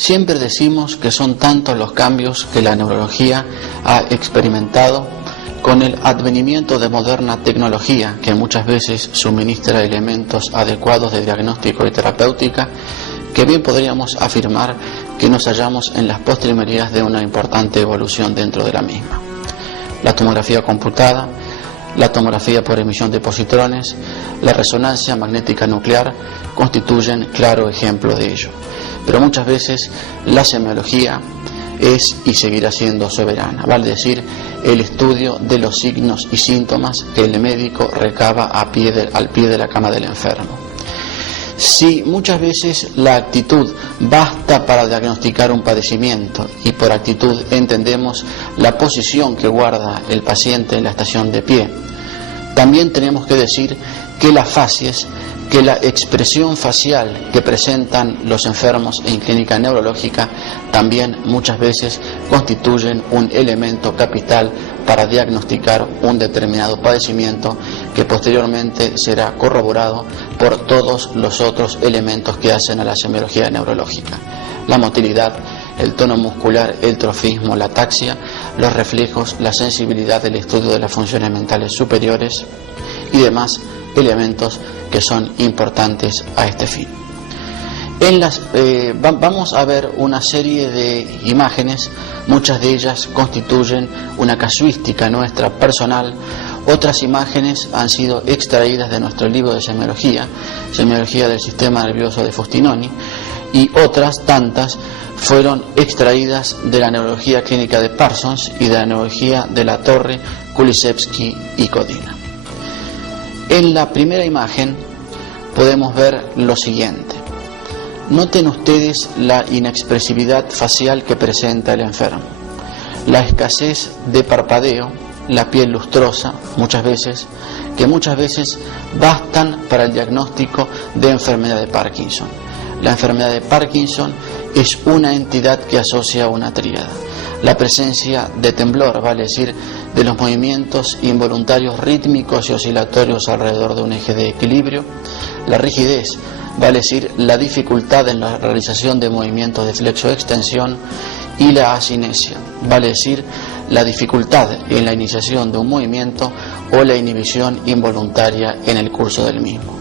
Siempre decimos que son tantos los cambios que la neurología ha experimentado con el advenimiento de moderna tecnología que muchas veces suministra elementos adecuados de diagnóstico y terapéutica, que bien podríamos afirmar que nos hallamos en las postrimerías de una importante evolución dentro de la misma. La tomografía computada, la tomografía por emisión de positrones, la resonancia magnética nuclear constituyen claro ejemplo de ello. Pero muchas veces la semiología es y seguirá siendo soberana, vale decir, el estudio de los signos y síntomas que el médico recaba al pie de la cama del enfermo. Si muchas veces la actitud basta para diagnosticar un padecimiento, y por actitud entendemos la posición que guarda el paciente en la estación de pie, también tenemos que decir que las facies, que la expresión facial que presentan los enfermos en clínica neurológica también muchas veces constituyen un elemento capital para diagnosticar un determinado padecimiento que posteriormente será corroborado por todos los otros elementos que hacen a la semiología neurológica: la motilidad, el tono muscular, el trofismo, la ataxia, los reflejos, la sensibilidad del estudio de las funciones mentales superiores y demás elementos que son importantes a este fin. Vamos a ver una serie de imágenes, muchas de ellas constituyen una casuística nuestra personal, otras imágenes han sido extraídas de nuestro libro de semiología, Semiología del Sistema Nervioso de Fustinoni, y otras tantas fueron extraídas de la neurología clínica de Parsons y de la neurología de la Torre, Kulisevsky y Codina. En la primera imagen podemos ver lo siguiente. Noten ustedes la inexpresividad facial que presenta el enfermo, la escasez de parpadeo, la piel lustrosa que muchas veces bastan para el diagnóstico de enfermedad de Parkinson. La enfermedad de Parkinson es una entidad que asocia una tríada: la presencia de temblor, vale decir, de los movimientos involuntarios rítmicos y oscilatorios alrededor de un eje de equilibrio; la rigidez, vale decir, la dificultad en la realización de movimientos de flexo-extensión; y la asinesia, vale decir, la dificultad en la iniciación de un movimiento o la inhibición involuntaria en el curso del mismo.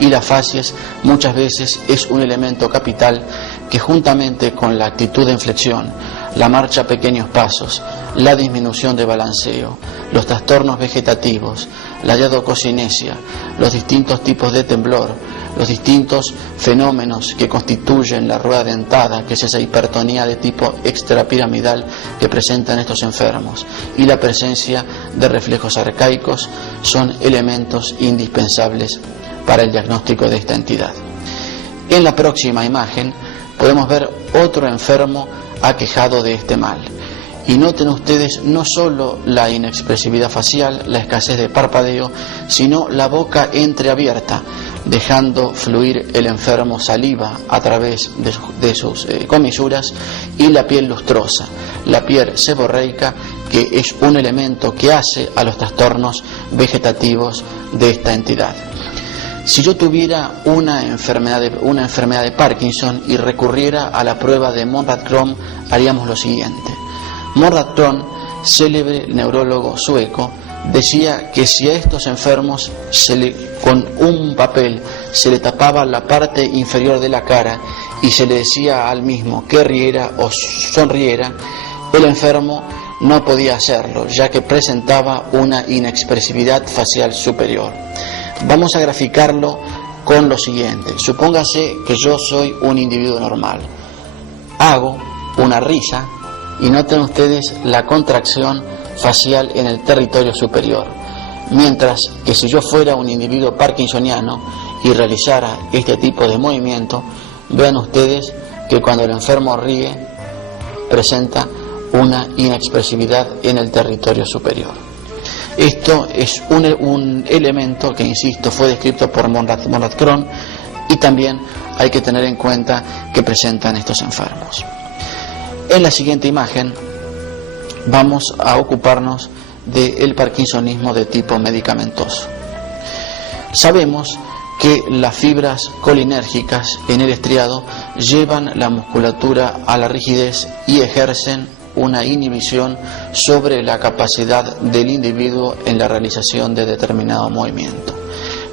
Y las facies muchas veces es un elemento capital que, juntamente con la actitud de inflexión, la marcha a pequeños pasos, la disminución de balanceo, los trastornos vegetativos, la diadococinesia, los distintos tipos de temblor, los distintos fenómenos que constituyen la rueda dentada, que es esa hipertonía de tipo extrapiramidal que presentan estos enfermos, y la presencia de reflejos arcaicos, son elementos indispensables para el diagnóstico de esta entidad. En la próxima imagen podemos ver otro enfermo aquejado de este mal. Y noten ustedes no solo la inexpresividad facial, la escasez de parpadeo, sino la boca entreabierta, dejando fluir el enfermo saliva a través de sus comisuras, y la piel lustrosa, la piel seborreica, que es un elemento que hace a los trastornos vegetativos de esta entidad. Si yo tuviera una enfermedad de Parkinson y recurriera a la prueba de Monrad-Krom, haríamos lo siguiente. Monrad-Krom, célebre neurólogo sueco, decía que si a estos enfermos con un papel se le tapaba la parte inferior de la cara y se le decía al mismo que riera o sonriera, el enfermo no podía hacerlo, ya que presentaba una inexpresividad facial superior. Vamos a graficarlo con lo siguiente. Supóngase que yo soy un individuo normal. Hago una risa y noten ustedes la contracción facial en el territorio superior. Mientras que si yo fuera un individuo parkinsoniano y realizara este tipo de movimiento, vean ustedes que cuando el enfermo ríe presenta una inexpresividad en el territorio superior. Esto es un elemento que, insisto, fue descrito por Monrad-Krom, y también hay que tener en cuenta que presentan estos enfermos. En la siguiente imagen vamos a ocuparnos del parkinsonismo de tipo medicamentoso. Sabemos que las fibras colinérgicas en el estriado llevan la musculatura a la rigidez y ejercen una inhibición sobre la capacidad del individuo en la realización de determinado movimiento.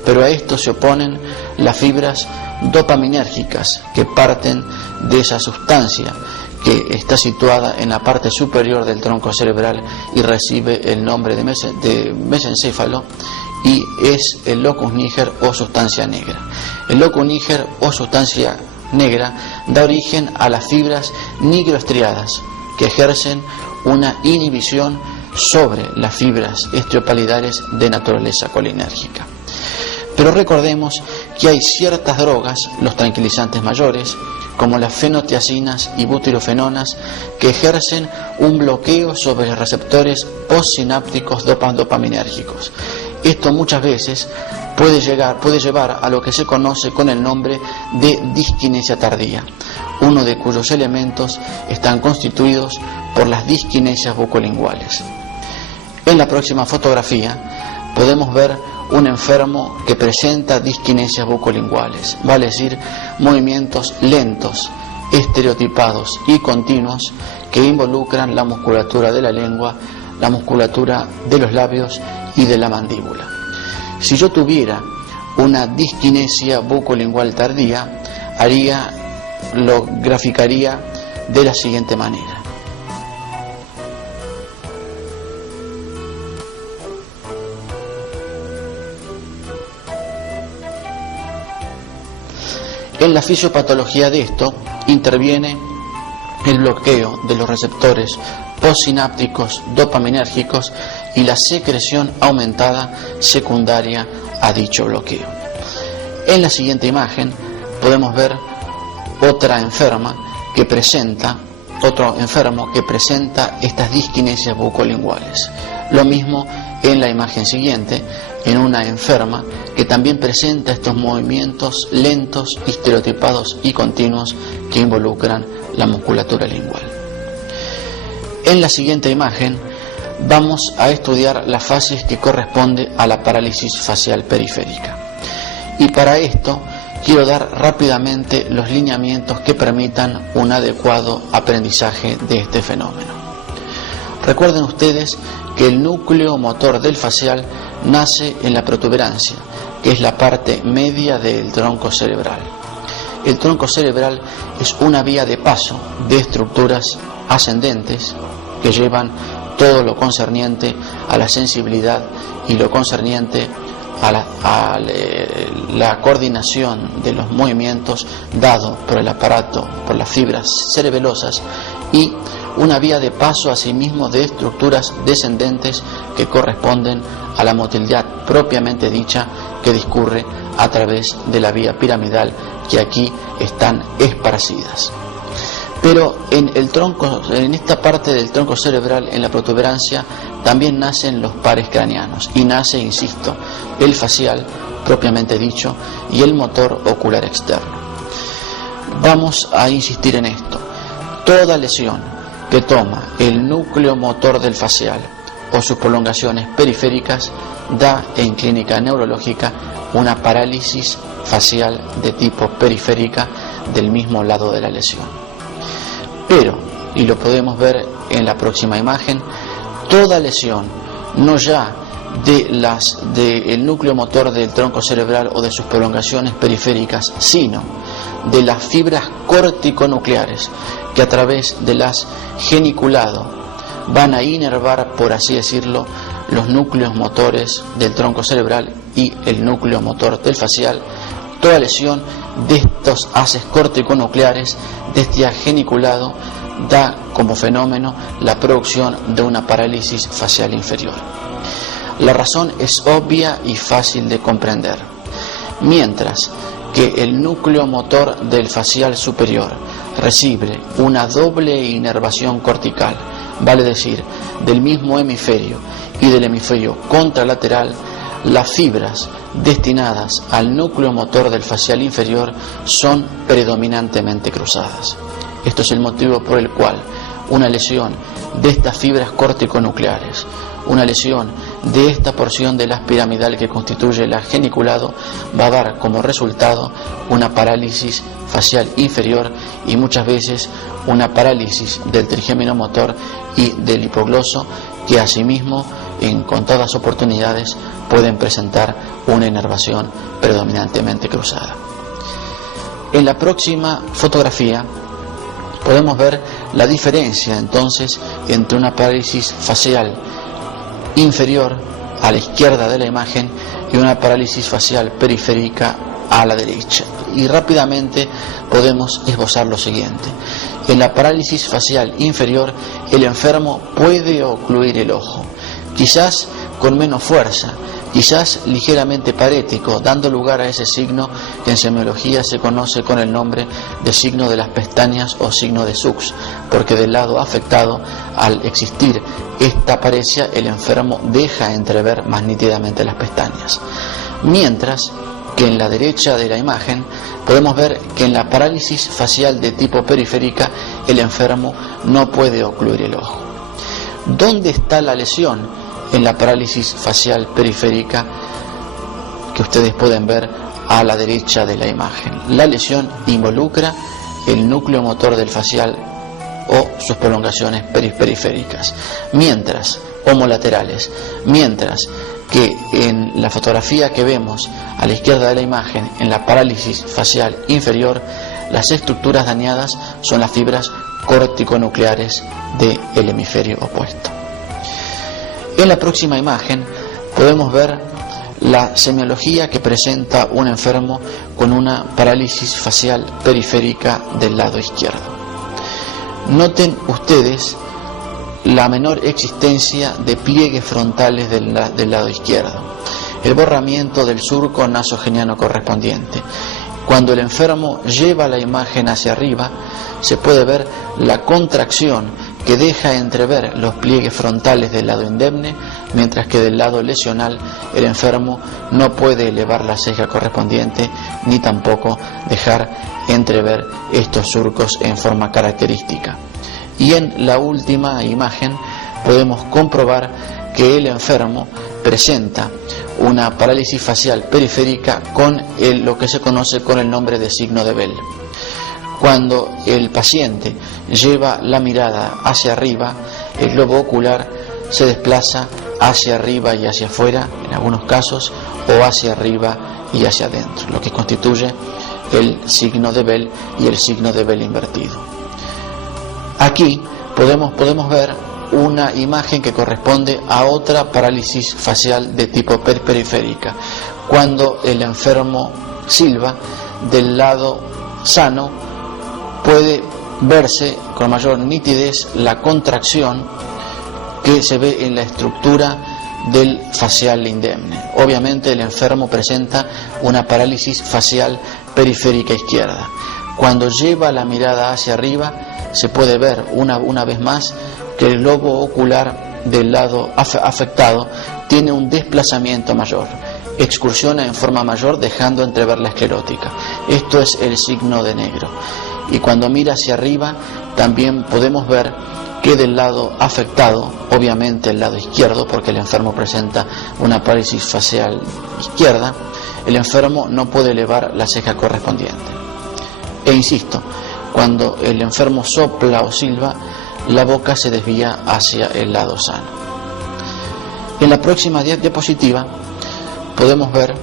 Pero a esto se oponen las fibras dopaminérgicas, que parten de esa sustancia que está situada en la parte superior del tronco cerebral y recibe el nombre de mesencéfalo, y es el locus niger o sustancia negra. El locus niger o sustancia negra da origen a las fibras nigroestriadas, que ejercen una inhibición sobre las fibras estriopalidales de naturaleza colinérgica. Pero recordemos que hay ciertas drogas, los tranquilizantes mayores, como las fenotiacinas y butirofenonas, que ejercen un bloqueo sobre los receptores postsinápticos dopaminérgicos. Esto muchas veces puede llevar a lo que se conoce con el nombre de disquinesia tardía, uno de cuyos elementos están constituidos por las disquinesias bucolinguales. En la próxima fotografía podemos ver un enfermo que presenta disquinesias bucolinguales, vale decir, movimientos lentos, estereotipados y continuos que involucran la musculatura de la lengua, la musculatura de los labios y de la mandíbula. Si yo tuviera una disquinesia bucolingual tardía, lo graficaría de la siguiente manera. En la fisiopatología de esto interviene el bloqueo de los receptores postsinápticos dopaminérgicos y la secreción aumentada secundaria a dicho bloqueo. En la siguiente imagen podemos ver otro enfermo que presenta estas disquinesias bucolinguales. Lo mismo en la imagen siguiente, en una enferma que también presenta estos movimientos lentos, estereotipados y continuos que involucran la musculatura lingual. En la siguiente imagen vamos a estudiar las fases que corresponde a la parálisis facial periférica. Y para esto quiero dar rápidamente los lineamientos que permitan un adecuado aprendizaje de este fenómeno. Recuerden ustedes que el núcleo motor del facial nace en la protuberancia, que es la parte media del tronco cerebral. El tronco cerebral es una vía de paso de estructuras ascendentes que llevan todo lo concerniente a la sensibilidad y lo concerniente a la coordinación de los movimientos dado por el aparato, por las fibras cerebelosas, y una vía de paso asimismo de estructuras descendentes que corresponden a la motilidad propiamente dicha, que discurre a través de la vía piramidal, que aquí están esparcidas. Pero en esta parte del tronco cerebral, en la protuberancia, también nacen los pares craneanos, y nace, insisto, el facial propiamente dicho y el motor ocular externo. Vamos a insistir en esto. Toda lesión que toma el núcleo motor del facial o sus prolongaciones periféricas da en clínica neurológica una parálisis facial de tipo periférica del mismo lado de la lesión. Pero, y lo podemos ver en la próxima imagen, toda lesión, no ya del núcleo motor del tronco cerebral o de sus prolongaciones periféricas, sino de las fibras corticonucleares que a través de las geniculado van a inervar, por así decirlo, los núcleos motores del tronco cerebral y el núcleo motor del facial. Toda lesión de estos haces corticonucleares, de este geniculado, da como fenómeno la producción de una parálisis facial inferior. La razón es obvia y fácil de comprender. Mientras que el núcleo motor del facial superior recibe una doble inervación cortical, vale decir, del mismo hemisferio y del hemisferio contralateral, las fibras destinadas al núcleo motor del facial inferior son predominantemente cruzadas. Esto es el motivo por el cual una lesión de estas fibras corticonucleares, una lesión de esta porción de la piramidal que constituye el geniculado va a dar como resultado una parálisis facial inferior y muchas veces una parálisis del trigémino motor y del hipogloso, que asimismo en contadas oportunidades pueden presentar una inervación predominantemente cruzada. En la próxima fotografía podemos ver la diferencia entonces entre una parálisis facial inferior a la izquierda de la imagen y una parálisis facial periférica a la derecha. Y rápidamente podemos esbozar lo siguiente. En la parálisis facial inferior, el enfermo puede ocluir el ojo, quizás con menos fuerza, quizás ligeramente parético, dando lugar a ese signo que en semiología se conoce con el nombre de signo de las pestañas o signo de Sux, porque del lado afectado, al existir esta paresia, el enfermo deja entrever más nítidamente las pestañas. Mientras que en la derecha de la imagen podemos ver que en la parálisis facial de tipo periférica el enfermo no puede ocluir el ojo. ¿Dónde está la lesión en la parálisis facial periférica que ustedes pueden ver a la derecha de la imagen? La lesión involucra el núcleo motor del facial o sus prolongaciones periféricas, mientras homolaterales, mientras que en la fotografía que vemos a la izquierda de la imagen, en la parálisis facial inferior, las estructuras dañadas son las fibras corticonucleares del hemisferio opuesto. En la próxima imagen podemos ver la semiología que presenta un enfermo con una parálisis facial periférica del lado izquierdo. Noten ustedes la menor existencia de pliegues frontales del lado izquierdo, el borramiento del surco nasogeniano correspondiente. Cuando el enfermo lleva la imagen hacia arriba, se puede ver la contracción que deja entrever los pliegues frontales del lado indemne, mientras que del lado lesional el enfermo no puede elevar la ceja correspondiente ni tampoco dejar entrever estos surcos en forma característica. Y en la última imagen podemos comprobar que el enfermo presenta una parálisis facial periférica con lo que se conoce con el nombre de signo de Bell. Cuando el paciente lleva la mirada hacia arriba, el globo ocular se desplaza hacia arriba y hacia afuera, en algunos casos, o hacia arriba y hacia adentro, lo que constituye el signo de Bell y el signo de Bell invertido. Aquí podemos ver una imagen que corresponde a otra parálisis facial de tipo periférica, cuando el enfermo silba del lado sano, puede verse con mayor nitidez la contracción que se ve en la estructura del facial indemne. Obviamente el enfermo presenta una parálisis facial periférica izquierda. Cuando lleva la mirada hacia arriba, se puede ver una vez más que el globo ocular del lado afectado tiene un desplazamiento mayor, excursiona en forma mayor dejando entrever la esclerótica. Esto es el signo de negro. Y cuando mira hacia arriba también podemos ver que del lado afectado, obviamente el lado izquierdo, porque el enfermo presenta una parálisis facial izquierda, el enfermo no puede elevar la ceja correspondiente. E insisto, cuando el enfermo sopla o silba, la boca se desvía hacia el lado sano. En la próxima diapositiva podemos ver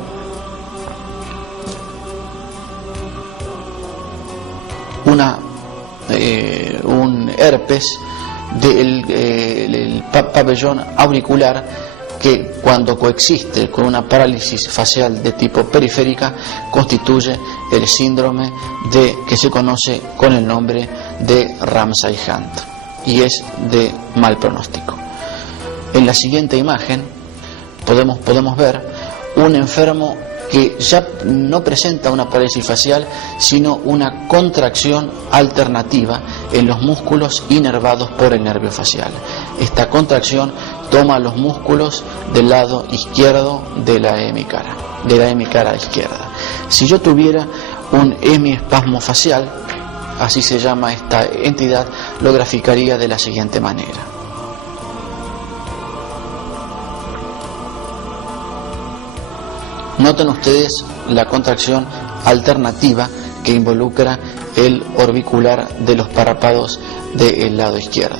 un herpes del pabellón auricular, que cuando coexiste con una parálisis facial de tipo periférica constituye el síndrome que se conoce con el nombre de Ramsay-Hunt y es de mal pronóstico. En la siguiente imagen podemos ver un enfermo que ya no presenta una parálisis facial, sino una contracción alternativa en los músculos inervados por el nervio facial. Esta contracción toma los músculos del lado izquierdo de la hemicara izquierda. Si yo tuviera un hemiespasmo facial, así se llama esta entidad, lo graficaría de la siguiente manera. Noten ustedes la contracción alternativa que involucra el orbicular de los párpados del lado izquierdo.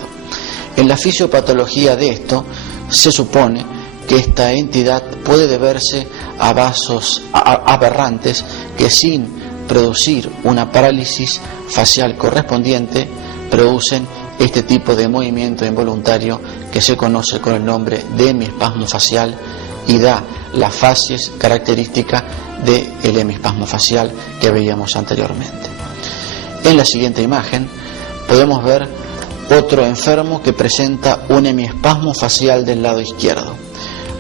En la fisiopatología de esto se supone que esta entidad puede deberse a vasos aberrantes que, sin producir una parálisis facial correspondiente, producen este tipo de movimiento involuntario que se conoce con el nombre de hemiespasmo facial y da la facies característica del hemiespasmo facial que veíamos anteriormente. En la siguiente imagen podemos ver otro enfermo que presenta un hemiespasmo facial del lado izquierdo.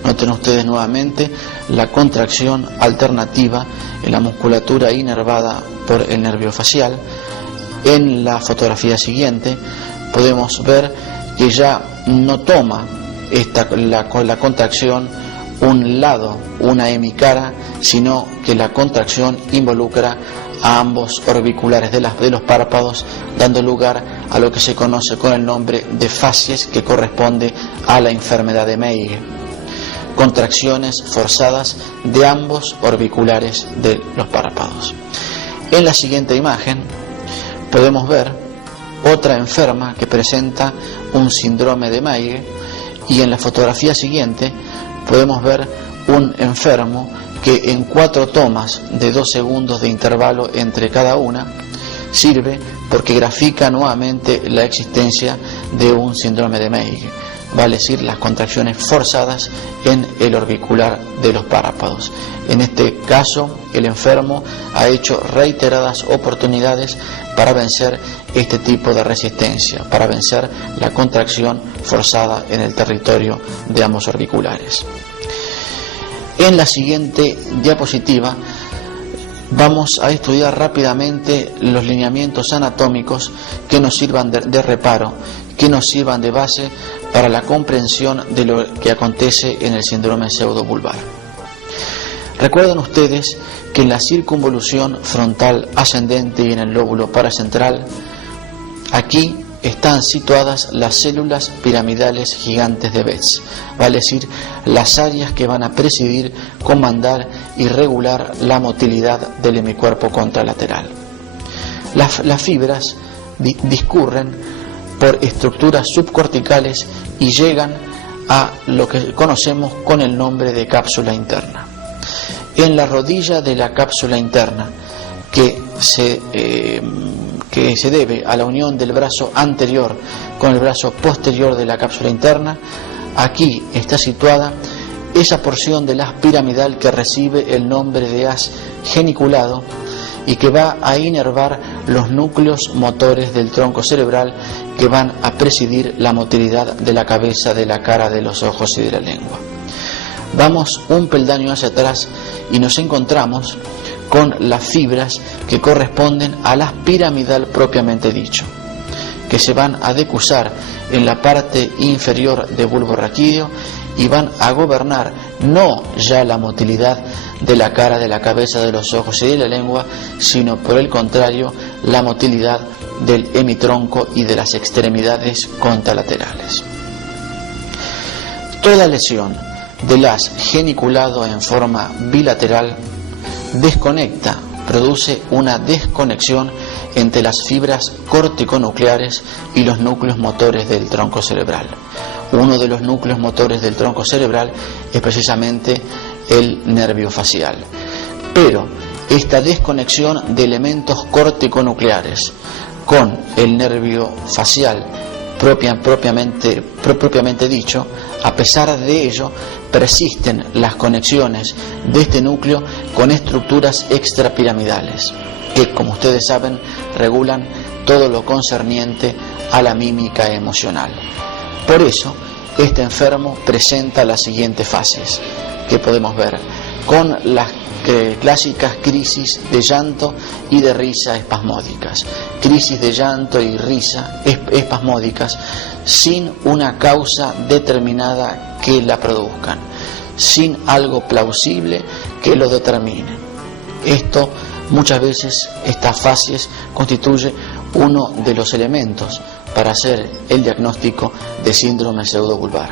Noten ustedes nuevamente la contracción alternativa en la musculatura inervada por el nervio facial. En la fotografía siguiente podemos ver que ya no toma la contracción un lado, una hemicara, sino que la contracción involucra a ambos orbiculares de los párpados, dando lugar a lo que se conoce con el nombre de facies, que corresponde a la enfermedad de Meige. Contracciones forzadas de ambos orbiculares de los párpados. En la siguiente imagen podemos ver otra enferma que presenta un síndrome de Meige, y en la fotografía siguiente podemos ver un enfermo que en 4 tomas de 2 segundos de intervalo entre cada una sirve porque grafica nuevamente la existencia de un síndrome de Meige, vale decir, las contracciones forzadas en el orbicular de los párpados. En este caso, el enfermo ha hecho reiteradas oportunidades para vencer este tipo de resistencia, para vencer la contracción forzada en el territorio de ambos orbiculares. En la siguiente diapositiva vamos a estudiar rápidamente los lineamientos anatómicos que nos sirvan de reparo, que nos sirvan de base para la comprensión de lo que acontece en el síndrome pseudobulbar. Recuerden ustedes que en la circunvolución frontal ascendente y en el lóbulo paracentral, aquí están situadas las células piramidales gigantes de Betz, vale decir, las áreas que van a presidir, comandar y regular la motilidad del hemicuerpo contralateral. Las fibras discurren por estructuras subcorticales y llegan a lo que conocemos con el nombre de cápsula interna. En la rodilla de la cápsula interna, que se debe a la unión del brazo anterior con el brazo posterior de la cápsula interna, aquí está situada esa porción del haz piramidal que recibe el nombre de haz geniculado y que va a inervar los núcleos motores del tronco cerebral que van a presidir la motilidad de la cabeza, de la cara, de los ojos y de la lengua. Vamos un peldaño hacia atrás y nos encontramos con las fibras que corresponden al haz piramidal propiamente dicho, que se van a decusar en la parte inferior del bulbo raquídeo y van a gobernar no ya la motilidad de la cara, de la cabeza, de los ojos y de la lengua, sino por el contrario la motilidad del hemitronco y de las extremidades contralaterales. Toda lesión del haz geniculado en forma bilateral desconecta, produce una desconexión entre las fibras corticonucleares y los núcleos motores del tronco cerebral. Uno de los núcleos motores del tronco cerebral es precisamente el nervio facial. Pero esta desconexión de elementos corticonucleares con el nervio facial propiamente dicho, a pesar de ello, persisten las conexiones de este núcleo con estructuras extrapiramidales, que, como ustedes saben, regulan todo lo concerniente a la mímica emocional. Por eso, este enfermo presenta las siguientes fases, que podemos ver con las clásicas crisis de llanto y de risa espasmódicas. Crisis de llanto y risa espasmódicas sin una causa determinada que la produzcan, sin algo plausible que lo determine. Esto muchas veces, estas fases, constituye uno de los elementos para hacer el diagnóstico de síndrome pseudobulbar.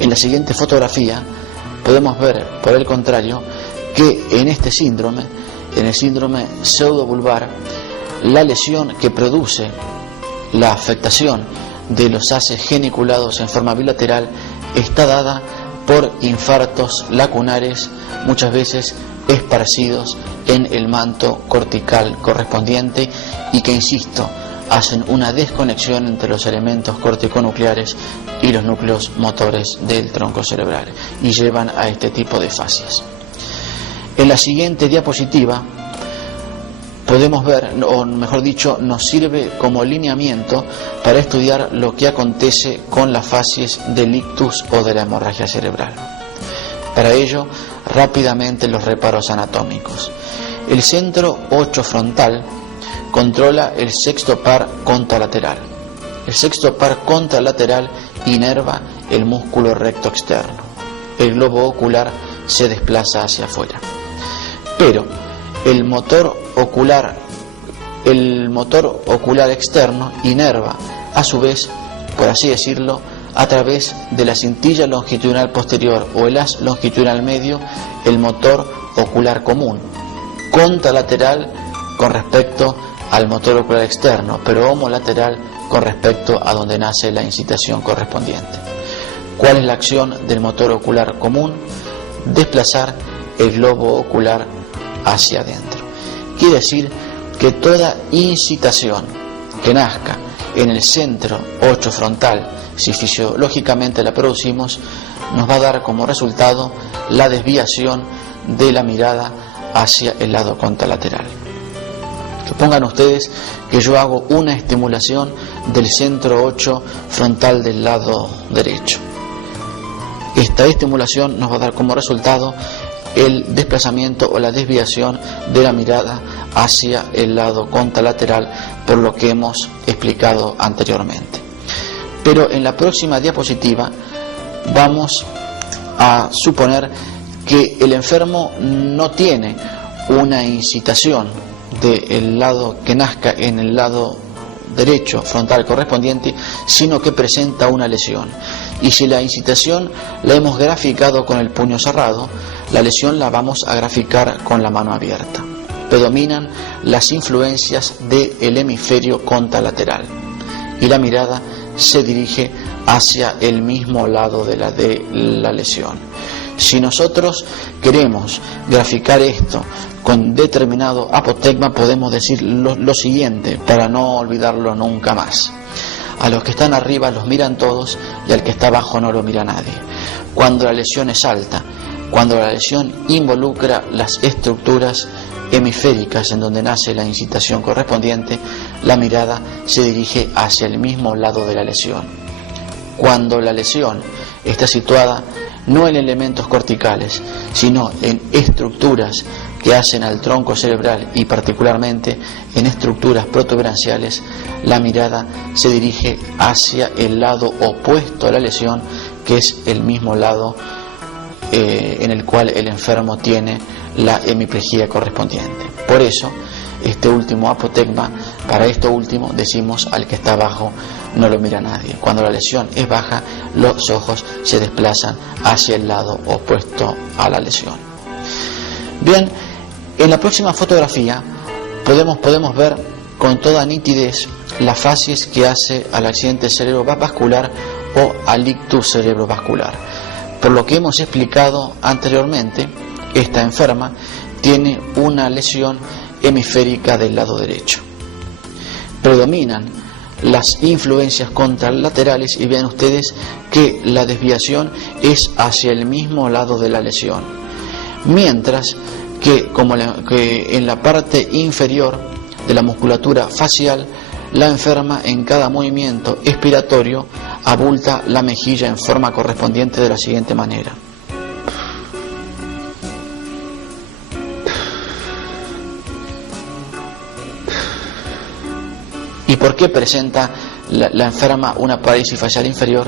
En la siguiente fotografía podemos ver, por el contrario, que en este síndrome, en el síndrome pseudobulbar, la lesión que produce la afectación de los haces geniculados en forma bilateral está dada por infartos lacunares, muchas veces esparcidos en el manto cortical correspondiente y que, insisto, hacen una desconexión entre los elementos corticonucleares y los núcleos motores del tronco cerebral y llevan a este tipo de fasias. En la siguiente diapositiva podemos ver, o mejor dicho, nos sirve como lineamiento para estudiar lo que acontece con las fases del ictus o de la hemorragia cerebral. Para ello, rápidamente los reparos anatómicos. El centro 8 frontal controla el sexto par contralateral. El sexto par contralateral inerva el músculo recto externo. El globo ocular se desplaza hacia afuera. Pero el motor ocular externo inerva, a su vez, por así decirlo, a través de la cintilla longitudinal posterior o el haz longitudinal medio, el motor ocular común, contralateral con respecto al motor ocular externo, pero homolateral con respecto a donde nace la incitación correspondiente. ¿Cuál es la acción del motor ocular común? Desplazar el globo ocular hacia adentro. Quiere decir que toda incitación que nazca en el centro 8 frontal, si fisiológicamente la producimos, nos va a dar como resultado la desviación de la mirada hacia el lado contralateral. Supongan ustedes que yo hago una estimulación del centro 8 frontal del lado derecho. Esta estimulación nos va a dar como resultado el desplazamiento o la desviación de la mirada hacia el lado contralateral, por lo que hemos explicado anteriormente. Pero en la próxima diapositiva vamos a suponer que el enfermo no tiene una incitación del lado que nazca en el lado derecho frontal correspondiente, sino que presenta una lesión. Y si la incitación la hemos graficado con el puño cerrado, la lesión la vamos a graficar con la mano abierta. Predominan las influencias del hemisferio contralateral y la mirada se dirige hacia el mismo lado de la lesión. Si nosotros queremos graficar esto con determinado apotegma, podemos decir lo siguiente para no olvidarlo nunca más. A los que están arriba los miran todos y al que está abajo no lo mira nadie. Cuando la lesión es alta, cuando la lesión involucra las estructuras hemisféricas en donde nace la incitación correspondiente, la mirada se dirige hacia el mismo lado de la lesión. Cuando la lesión está situada no en elementos corticales, sino en estructuras que hacen al tronco cerebral y particularmente en estructuras protuberanciales, la mirada se dirige hacia el lado opuesto a la lesión, que es el mismo lado en el cual el enfermo tiene la hemiplegia correspondiente. Por eso, este último apotegma, para esto último decimos al que está abajo no lo mira nadie. Cuando la lesión es baja, los ojos se desplazan hacia el lado opuesto a la lesión. Bien, en la próxima fotografía podemos ver con toda nitidez las fases que hace al accidente cerebrovascular o al ictus cerebrovascular. Por lo que hemos explicado anteriormente, esta enferma tiene una lesión hemisférica del lado derecho. Predominan las influencias contralaterales y vean ustedes que la desviación es hacia el mismo lado de la lesión, mientras que en la parte inferior de la musculatura facial, la enferma en cada movimiento expiratorio abulta la mejilla en forma correspondiente de la siguiente manera. ¿Y por qué presenta la enferma una parálisis facial inferior?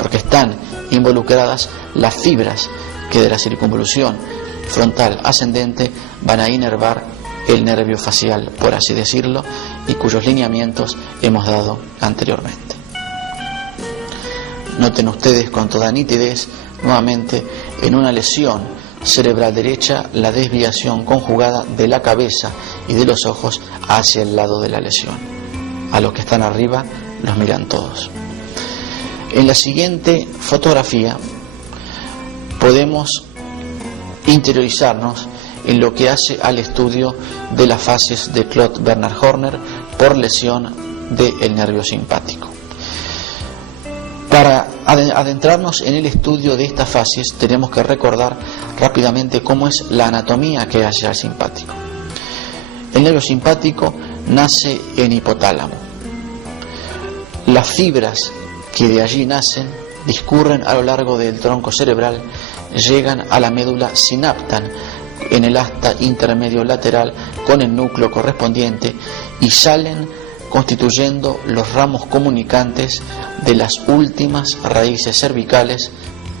Porque están involucradas las fibras que de la circunvolución frontal ascendente van a inervar el nervio facial, por así decirlo, y cuyos lineamientos hemos dado anteriormente. Noten ustedes con toda nitidez, nuevamente, en una lesión cerebral derecha, la desviación conjugada de la cabeza y de los ojos hacia el lado de la lesión. A los que están arriba los miran todos. En la siguiente fotografía podemos interiorizarnos en lo que hace al estudio de las fases de Claude-Bernard-Horner por lesión del nervio simpático. Para adentrarnos en el estudio de estas fases tenemos que recordar rápidamente cómo es la anatomía que hace al simpático. El nervio simpático nace en hipotálamo. Las fibras que de allí nacen discurren a lo largo del tronco cerebral, llegan a la médula, sinaptan en el asta intermedio lateral con el núcleo correspondiente y salen constituyendo los ramos comunicantes de las últimas raíces cervicales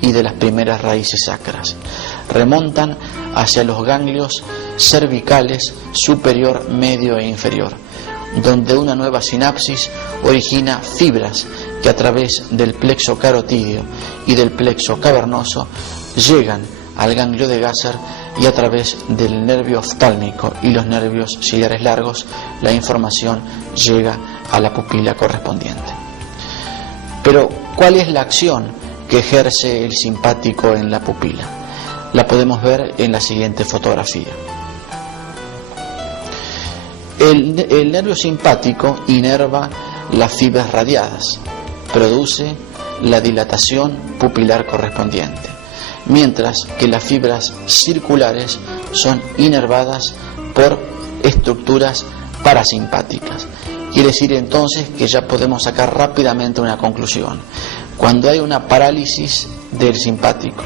y de las primeras raíces sacras. Remontan hacia los ganglios cervicales superior, medio e inferior, donde una nueva sinapsis origina fibras que a través del plexo carotídeo y del plexo cavernoso llegan al ganglio de Gasser, y a través del nervio oftálmico y los nervios ciliares largos la información llega a la pupila correspondiente. Pero, ¿cuál es la acción que ejerce el simpático en la pupila? La podemos ver en la siguiente fotografía. El nervio simpático inerva las fibras radiadas, produce la dilatación pupilar correspondiente, mientras que las fibras circulares son inervadas por estructuras parasimpáticas. Quiere decir entonces que ya podemos sacar rápidamente una conclusión. Cuando hay una parálisis del simpático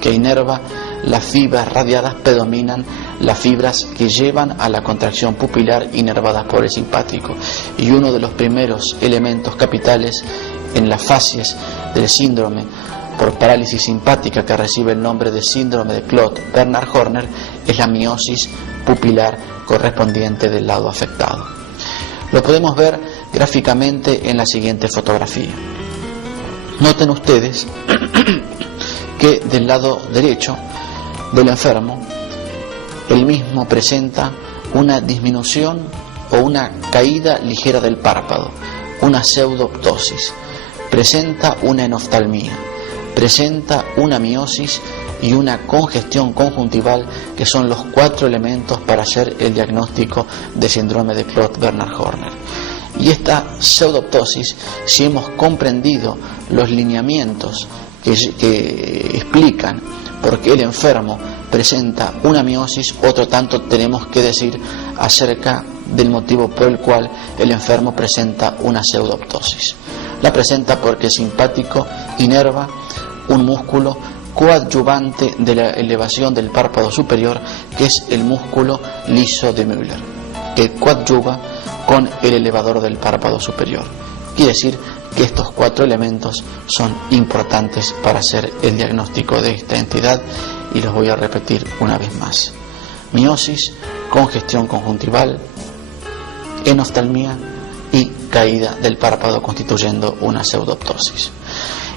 que inerva las fibras radiadas, predominan las fibras que llevan a la contracción pupilar inervadas por el simpático, y uno de los primeros elementos capitales en las fases del síndrome por parálisis simpática, que recibe el nombre de síndrome de Claude-Bernard-Horner, es la miosis pupilar correspondiente del lado afectado. Lo podemos ver gráficamente en la siguiente fotografía. Noten ustedes que del lado derecho del enfermo, el mismo presenta una disminución o una caída ligera del párpado, una pseudoptosis, presenta una enoftalmía, presenta una miosis y una congestión conjuntival, que son los 4 elementos para hacer el diagnóstico de síndrome de Claude-Bernard-Horner. Y esta pseudoptosis, si hemos comprendido los lineamientos que explican por qué el enfermo presenta una miosis, otro tanto tenemos que decir acerca del motivo por el cual el enfermo presenta una pseudoptosis. La presenta porque el simpático inerva un músculo coadyuvante de la elevación del párpado superior, que es el músculo liso de Müller, que coadyuva con el elevador del párpado superior. Quiere decir que estos 4 elementos son importantes para hacer el diagnóstico de esta entidad, y los voy a repetir una vez más: miosis, congestión conjuntival, enoftalmía y caída del párpado constituyendo una pseudoptosis.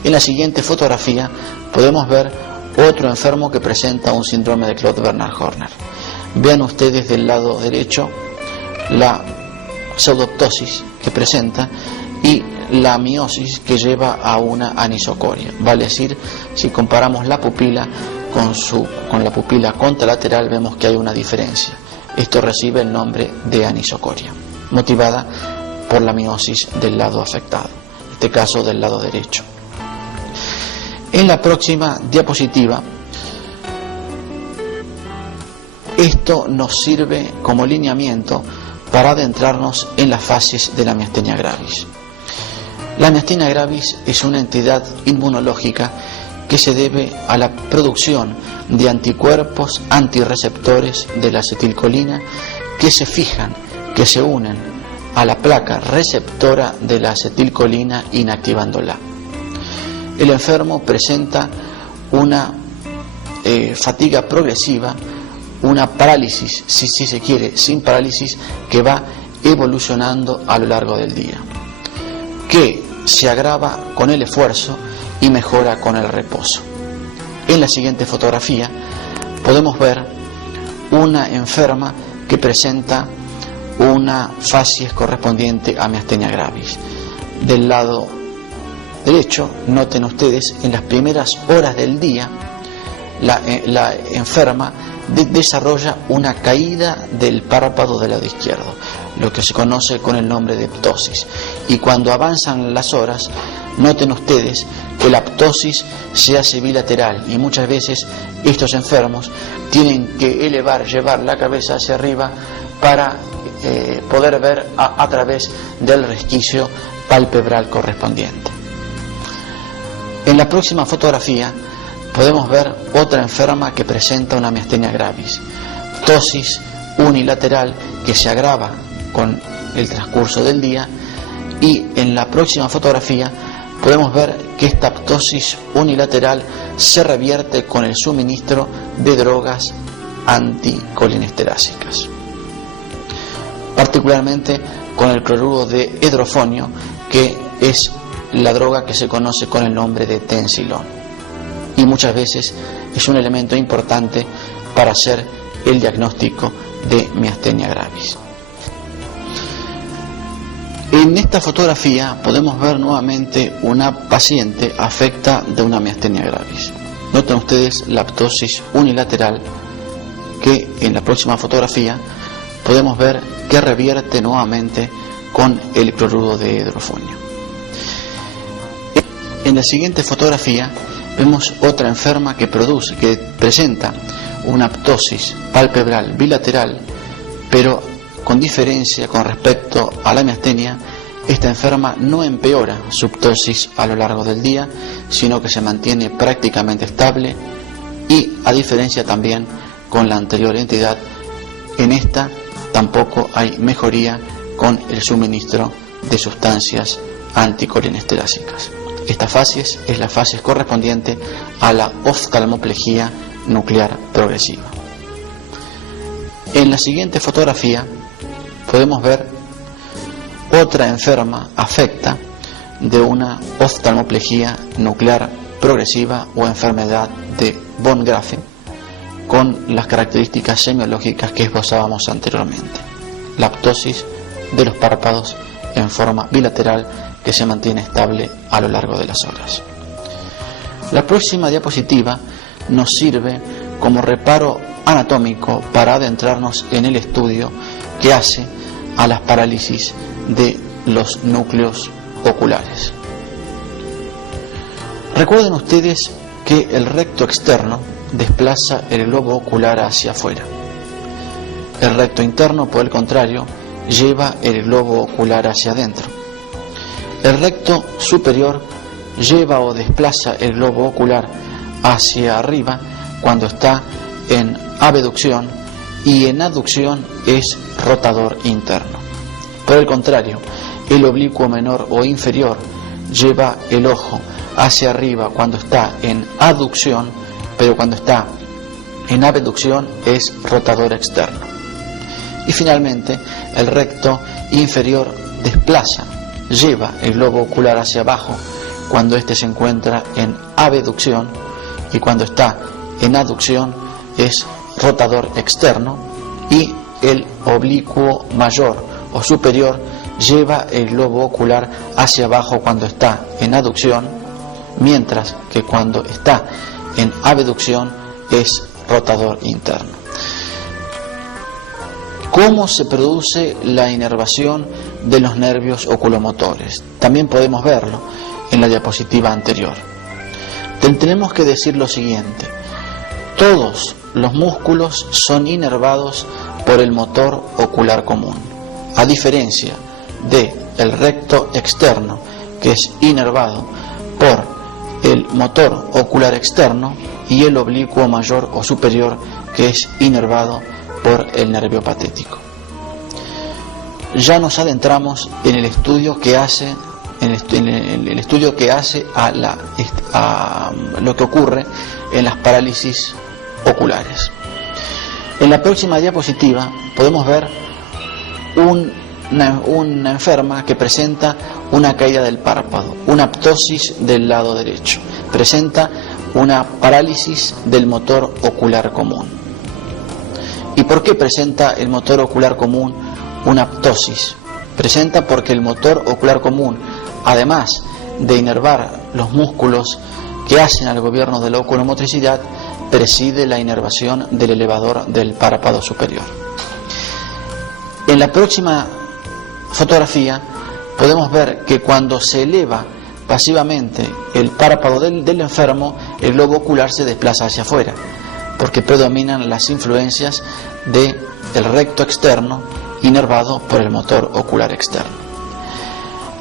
En la siguiente fotografía podemos ver otro enfermo que presenta un síndrome de Claude-Bernard-Horner. Vean ustedes del lado derecho la pseudoptosis que presenta y la miosis que lleva a una anisocoria. Vale decir, si comparamos la pupila con la pupila contralateral, vemos que hay una diferencia. Esto recibe el nombre de anisocoria, motivada por la miosis del lado afectado, en este caso del lado derecho. En la próxima diapositiva, esto nos sirve como lineamiento para adentrarnos en las fases de la miastenia gravis. La miastenia gravis es una entidad inmunológica que se debe a la producción de anticuerpos antirreceptores de la acetilcolina que se fijan, que se unen a la placa receptora de la acetilcolina inactivándola. El enfermo presenta una fatiga progresiva, una parálisis, si se quiere, sin parálisis, que va evolucionando a lo largo del día, que se agrava con el esfuerzo y mejora con el reposo. En la siguiente fotografía podemos ver una enferma que presenta una facies correspondiente a miastenia gravis. Del lado derecho, noten ustedes, en las primeras horas del día, la enferma desarrolla una caída del párpado del lado izquierdo, lo que se conoce con el nombre de ptosis. Y cuando avanzan las horas, noten ustedes que la ptosis se hace bilateral y muchas veces estos enfermos tienen que llevar la cabeza hacia arriba para poder ver a través del resquicio palpebral correspondiente. En la próxima fotografía podemos ver otra enferma que presenta una miastenia gravis, ptosis unilateral que se agrava con el transcurso del día, y en la próxima fotografía podemos ver que esta ptosis unilateral se revierte con el suministro de drogas anticolinesterásicas, particularmente con el cloruro de hidrofonio, que es la droga que se conoce con el nombre de tensilón, y muchas veces es un elemento importante para hacer el diagnóstico de miastenia gravis. En esta fotografía podemos ver nuevamente una paciente afecta de una miastenia gravis. Noten ustedes la ptosis unilateral, que en la próxima fotografía podemos ver que revierte nuevamente con el cloruro de hidrofonio. En la siguiente fotografía vemos otra enferma que presenta una ptosis palpebral bilateral, pero con diferencia con respecto a la miastenia. Esta enferma no empeora su ptosis a lo largo del día, sino que se mantiene prácticamente estable, y a diferencia también con la anterior entidad, en esta tampoco hay mejoría con el suministro de sustancias anticolinesterásicas. Esta facies es la facies correspondiente a la oftalmoplegia nuclear progresiva. En la siguiente fotografía podemos ver otra enferma afecta de una oftalmoplegia nuclear progresiva o enfermedad de von Grafen, con las características semiológicas que esbozábamos anteriormente. La ptosis de los párpados en forma bilateral que se mantiene estable a lo largo de las horas. La próxima diapositiva nos sirve como reparo anatómico para adentrarnos en el estudio que hace a las parálisis de los núcleos oculares. Recuerden ustedes que el recto externo desplaza el globo ocular hacia afuera. El recto interno, por el contrario, lleva el globo ocular hacia adentro. El recto superior lleva o desplaza el globo ocular hacia arriba cuando está en abducción, y en aducción es rotador interno. Por el contrario, el oblicuo menor o inferior lleva el ojo hacia arriba cuando está en aducción, pero cuando está en abducción es rotador externo. Y finalmente, el recto inferior lleva el globo ocular hacia abajo cuando éste se encuentra en abducción, y cuando está en aducción es rotador externo, y el oblicuo mayor o superior lleva el globo ocular hacia abajo cuando está en aducción, mientras que cuando está en abducción es rotador interno. ¿Cómo se produce la inervación de los nervios oculomotores? También podemos verlo en la diapositiva anterior. Tenemos que decir lo siguiente: todos los músculos son inervados por el motor ocular común, a diferencia del recto externo, que es inervado por el motor ocular externo, y el oblicuo mayor o superior, que es inervado por el nervio patético. Ya nos adentramos en el estudio que hace a lo que ocurre en las parálisis oculares. En la próxima diapositiva podemos ver una enferma que presenta una caída del párpado, una ptosis del lado derecho. Presenta una parálisis del motor ocular común. ¿Y por qué presenta el motor ocular común una ptosis? Presenta porque el motor ocular común, además de inervar los músculos que hacen al gobierno de la oculomotricidad, preside la inervación del elevador del párpado superior. En la próxima fotografía podemos ver que cuando se eleva pasivamente el párpado del enfermo, el globo ocular se desplaza hacia afuera, porque predominan las influencias del recto externo inervado por el motor ocular externo.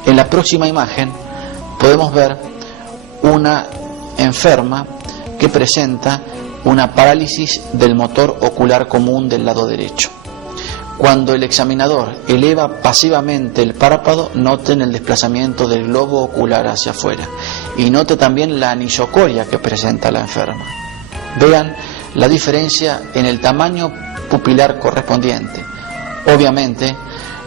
En la próxima imagen podemos ver una enferma que presenta una parálisis del motor ocular común del lado derecho. Cuando el examinador eleva pasivamente el párpado, noten el desplazamiento del globo ocular hacia afuera y note también la anisocoria que presenta la enferma. Vean la diferencia en el tamaño pupilar correspondiente. Obviamente,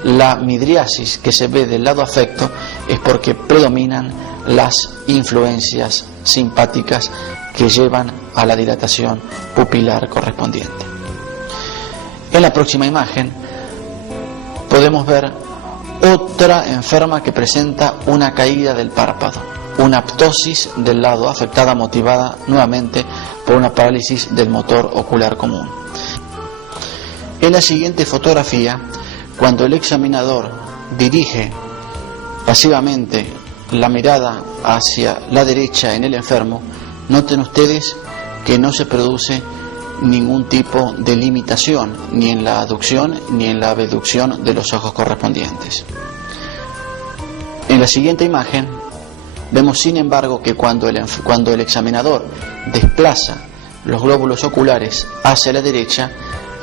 la midriasis que se ve del lado afecto es porque predominan las influencias simpáticas que llevan a la dilatación pupilar correspondiente. En la próxima imagen podemos ver otra enferma que presenta una caída del párpado, una ptosis del lado afectada motivada nuevamente por una parálisis del motor ocular común. En la siguiente fotografía, cuando el examinador dirige pasivamente la mirada hacia la derecha en el enfermo, noten ustedes que no se produce ningún tipo de limitación ni en la aducción ni en la abducción de los ojos correspondientes. En la siguiente imagen vemos sin embargo que cuando el examinador desplaza los glóbulos oculares hacia la derecha,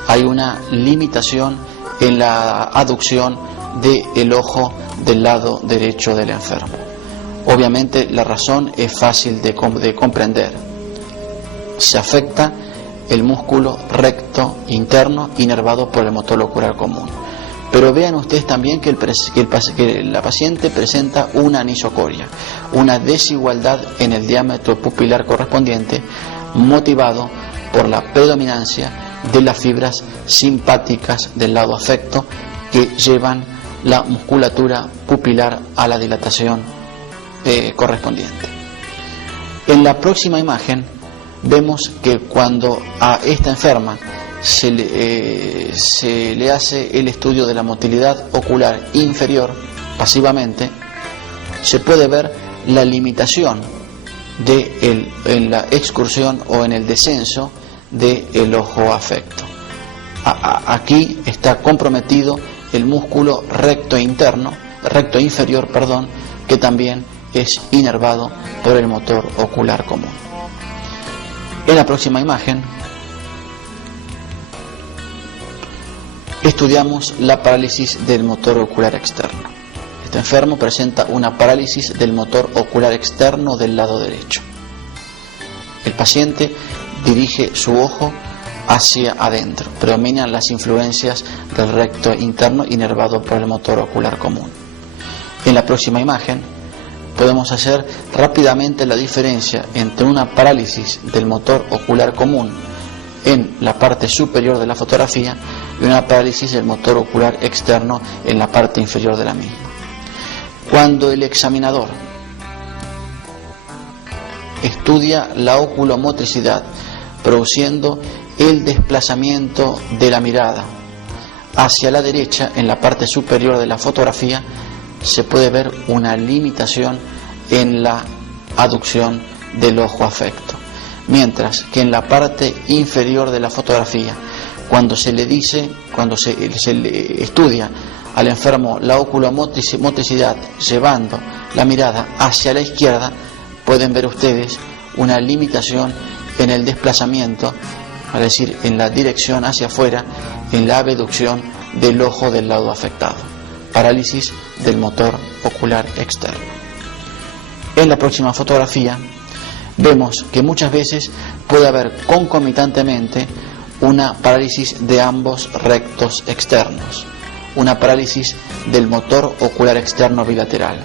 hay una limitación en la aducción del ojo del lado derecho del enfermo. Obviamente la razón es fácil de comprender. Se afecta el músculo recto interno inervado por el motor ocular común. Pero vean ustedes también que la paciente presenta una anisocoria, una desigualdad en el diámetro pupilar correspondiente, motivado por la predominancia de las fibras simpáticas del lado afecto que llevan la musculatura pupilar a la dilatación correspondiente. En la próxima imagen vemos que cuando a esta enferma se le hace el estudio de la motilidad ocular inferior pasivamente, se puede ver la limitación en la excursión o en el descenso del ojo afecto. Aquí está comprometido el músculo recto inferior, que también es inervado por el motor ocular común. En la próxima imagen estudiamos la parálisis del motor ocular externo. Este enfermo presenta una parálisis del motor ocular externo del lado derecho. El paciente dirige su ojo hacia adentro, predominan las influencias del recto interno inervado por el motor ocular común. En la próxima imagen podemos hacer rápidamente la diferencia entre una parálisis del motor ocular común en la parte superior de la fotografía y una parálisis del motor ocular externo en la parte inferior de la misma. Cuando el examinador estudia la oculomotricidad produciendo el desplazamiento de la mirada hacia la derecha en la parte superior de la fotografía, se puede ver una limitación en la aducción del ojo afecto, mientras que en la parte inferior de la fotografía, cuando se le estudia al enfermo la oculomotricidad llevando la mirada hacia la izquierda, pueden ver ustedes una limitación en el desplazamiento, es decir, en la dirección hacia afuera, en la abducción del ojo del lado afectado. Parálisis del motor ocular externo. En la próxima fotografía vemos que muchas veces puede haber concomitantemente una parálisis de ambos rectos externos, una parálisis del motor ocular externo bilateral.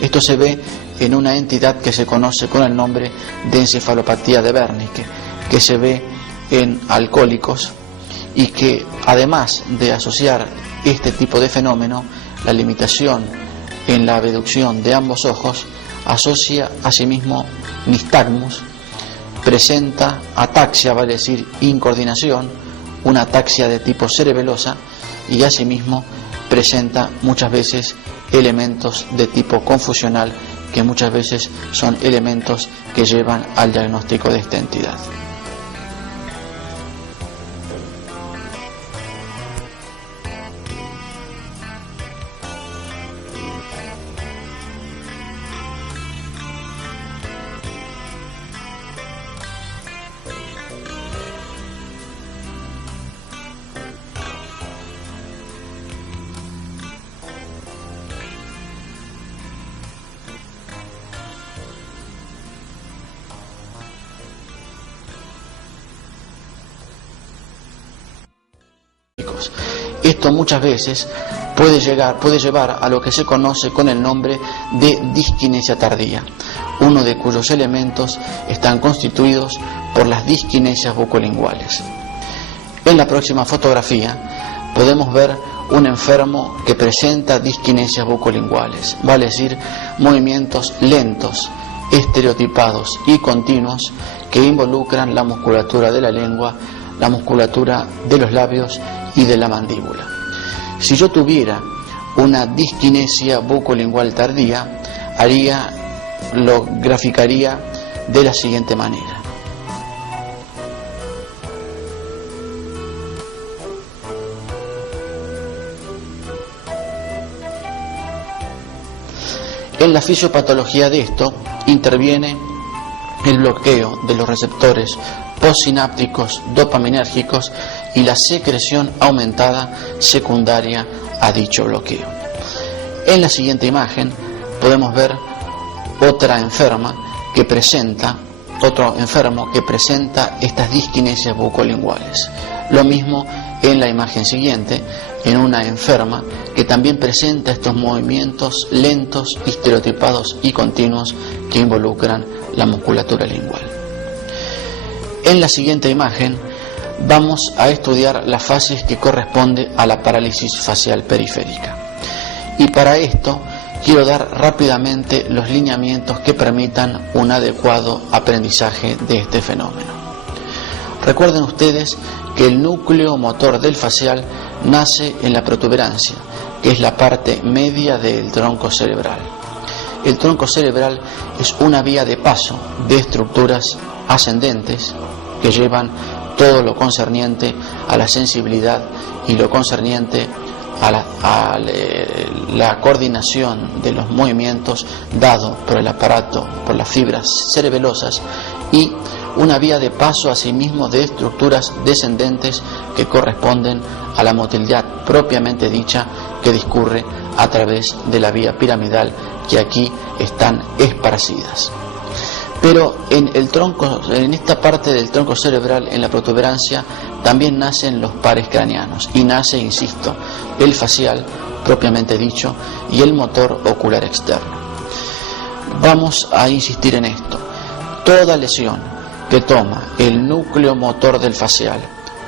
Esto se ve en una entidad que se conoce con el nombre de encefalopatía de Wernicke, que se ve en alcohólicos y que, además de asociar este tipo de fenómeno, la limitación en la abducción de ambos ojos, asocia asimismo nistagmus, presenta ataxia, vale decir incoordinación, una ataxia de tipo cerebelosa, y asimismo presenta muchas veces elementos de tipo confusional, que muchas veces son elementos que llevan al diagnóstico de esta entidad. Esto muchas veces puede llevar a lo que se conoce con el nombre de disquinesia tardía, uno de cuyos elementos están constituidos por las disquinesias bucolinguales. En la próxima fotografía podemos ver un enfermo que presenta disquinesias bucolinguales, vale decir movimientos lentos, estereotipados y continuos que involucran la musculatura de la lengua, la musculatura de los labios y de la mandíbula. Si yo tuviera una disquinesia bucolingual tardía, lo graficaría de la siguiente manera. En la fisiopatología de esto interviene el bloqueo de los receptores postsinápticos dopaminérgicos y la secreción aumentada secundaria a dicho bloqueo. En la siguiente imagen podemos ver otro enfermo que presenta estas disquinesias bucolinguales. Lo mismo en la imagen siguiente, en una enferma que también presenta estos movimientos lentos, estereotipados y continuos que involucran la musculatura lingual. En la siguiente imagen vamos a estudiar las fases que corresponde a la parálisis facial periférica. Y para esto quiero dar rápidamente los lineamientos que permitan un adecuado aprendizaje de este fenómeno. Recuerden ustedes que el núcleo motor del facial nace en la protuberancia, que es la parte media del tronco cerebral. El tronco cerebral es una vía de paso de estructuras ascendentes que llevan todo lo concerniente a la sensibilidad y lo concerniente a la coordinación de los movimientos dado por el aparato, por las fibras cerebelosas, y una vía de paso asimismo de estructuras descendentes que corresponden a la motilidad propiamente dicha, que discurre a través de la vía piramidal, que aquí están esparcidas. Pero en esta parte del tronco cerebral, en la protuberancia, también nacen los pares craneanos, y nace, insisto, el facial propiamente dicho y el motor ocular externo. Vamos a insistir en esto. Toda lesión que toma el núcleo motor del facial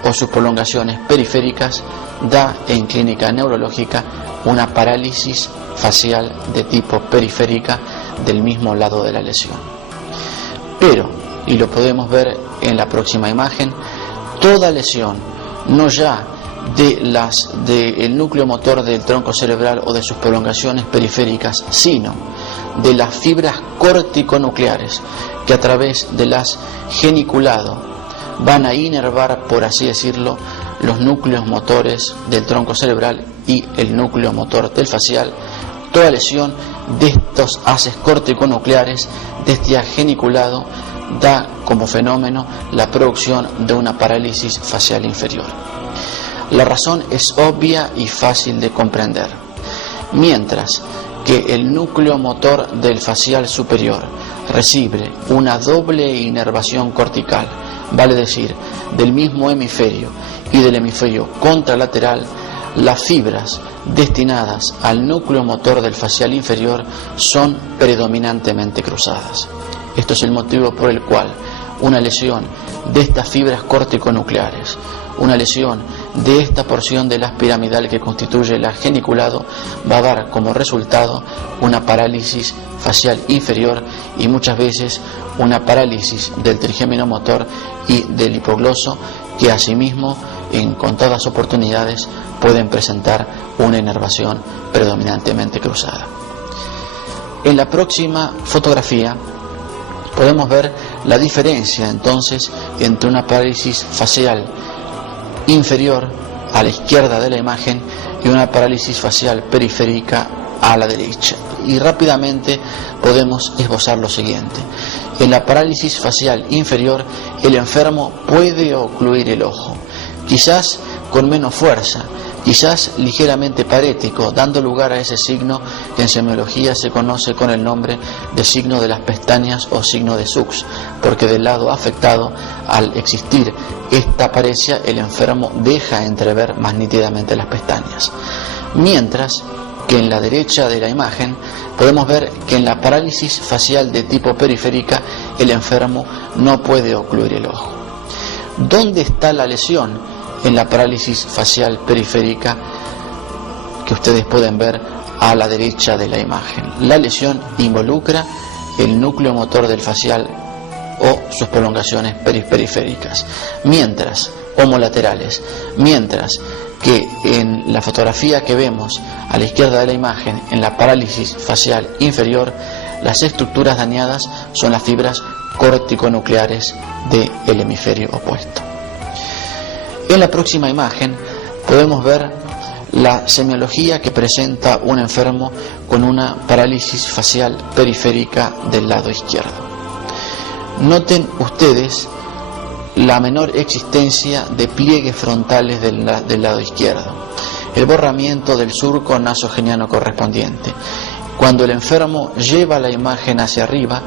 o sus prolongaciones periféricas da en clínica neurológica una parálisis facial de tipo periférica del mismo lado de la lesión. Pero, y lo podemos ver en la próxima imagen, toda lesión, no ya del núcleo motor del tronco cerebral o de sus prolongaciones periféricas, sino de las fibras corticonucleares que a través de las geniculado van a inervar, por así decirlo, los núcleos motores del tronco cerebral y el núcleo motor del facial. Toda lesión de estos haces corticonucleares, de este geniculado, da como fenómeno la producción de una parálisis facial inferior. La razón es obvia y fácil de comprender. Mientras que el núcleo motor del facial superior recibe una doble inervación cortical, vale decir, del mismo hemisferio y del hemisferio contralateral, las fibras destinadas al núcleo motor del facial inferior son predominantemente cruzadas. Esto es el motivo por el cual una lesión de estas fibras corticonucleares, una lesión de esta porción de la piramidal que constituye el geniculado, va a dar como resultado una parálisis facial inferior y muchas veces una parálisis del trigémino motor y del hipogloso, que asimismo en contadas oportunidades pueden presentar una inervación predominantemente cruzada. En la próxima fotografía podemos ver la diferencia entonces entre una parálisis facial inferior a la izquierda de la imagen y una parálisis facial periférica a la derecha. Y rápidamente podemos esbozar lo siguiente. En la parálisis facial inferior, el enfermo puede ocluir el ojo, quizás con menos fuerza, quizás ligeramente parético, dando lugar a ese signo que en semiología se conoce con el nombre de signo de las pestañas o signo de Sux, porque del lado afectado, al existir esta paresia, el enfermo deja entrever más nítidamente las pestañas. Mientras que en la derecha de la imagen podemos ver que en la parálisis facial de tipo periférica el enfermo no puede ocluir el ojo. ¿Dónde está la lesión en la parálisis facial periférica que ustedes pueden ver a la derecha de la imagen? La lesión involucra el núcleo motor del facial o sus prolongaciones periféricas, mientras homolaterales, mientras que en la fotografía que vemos a la izquierda de la imagen, en la parálisis facial inferior, las estructuras dañadas son las fibras corticonucleares del hemisferio opuesto. En la próxima imagen podemos ver la semiología que presenta un enfermo con una parálisis facial periférica del lado izquierdo. Noten ustedes la menor existencia de pliegues frontales del lado izquierdo, el borramiento del surco nasogeniano correspondiente. Cuando el enfermo lleva la imagen hacia arriba,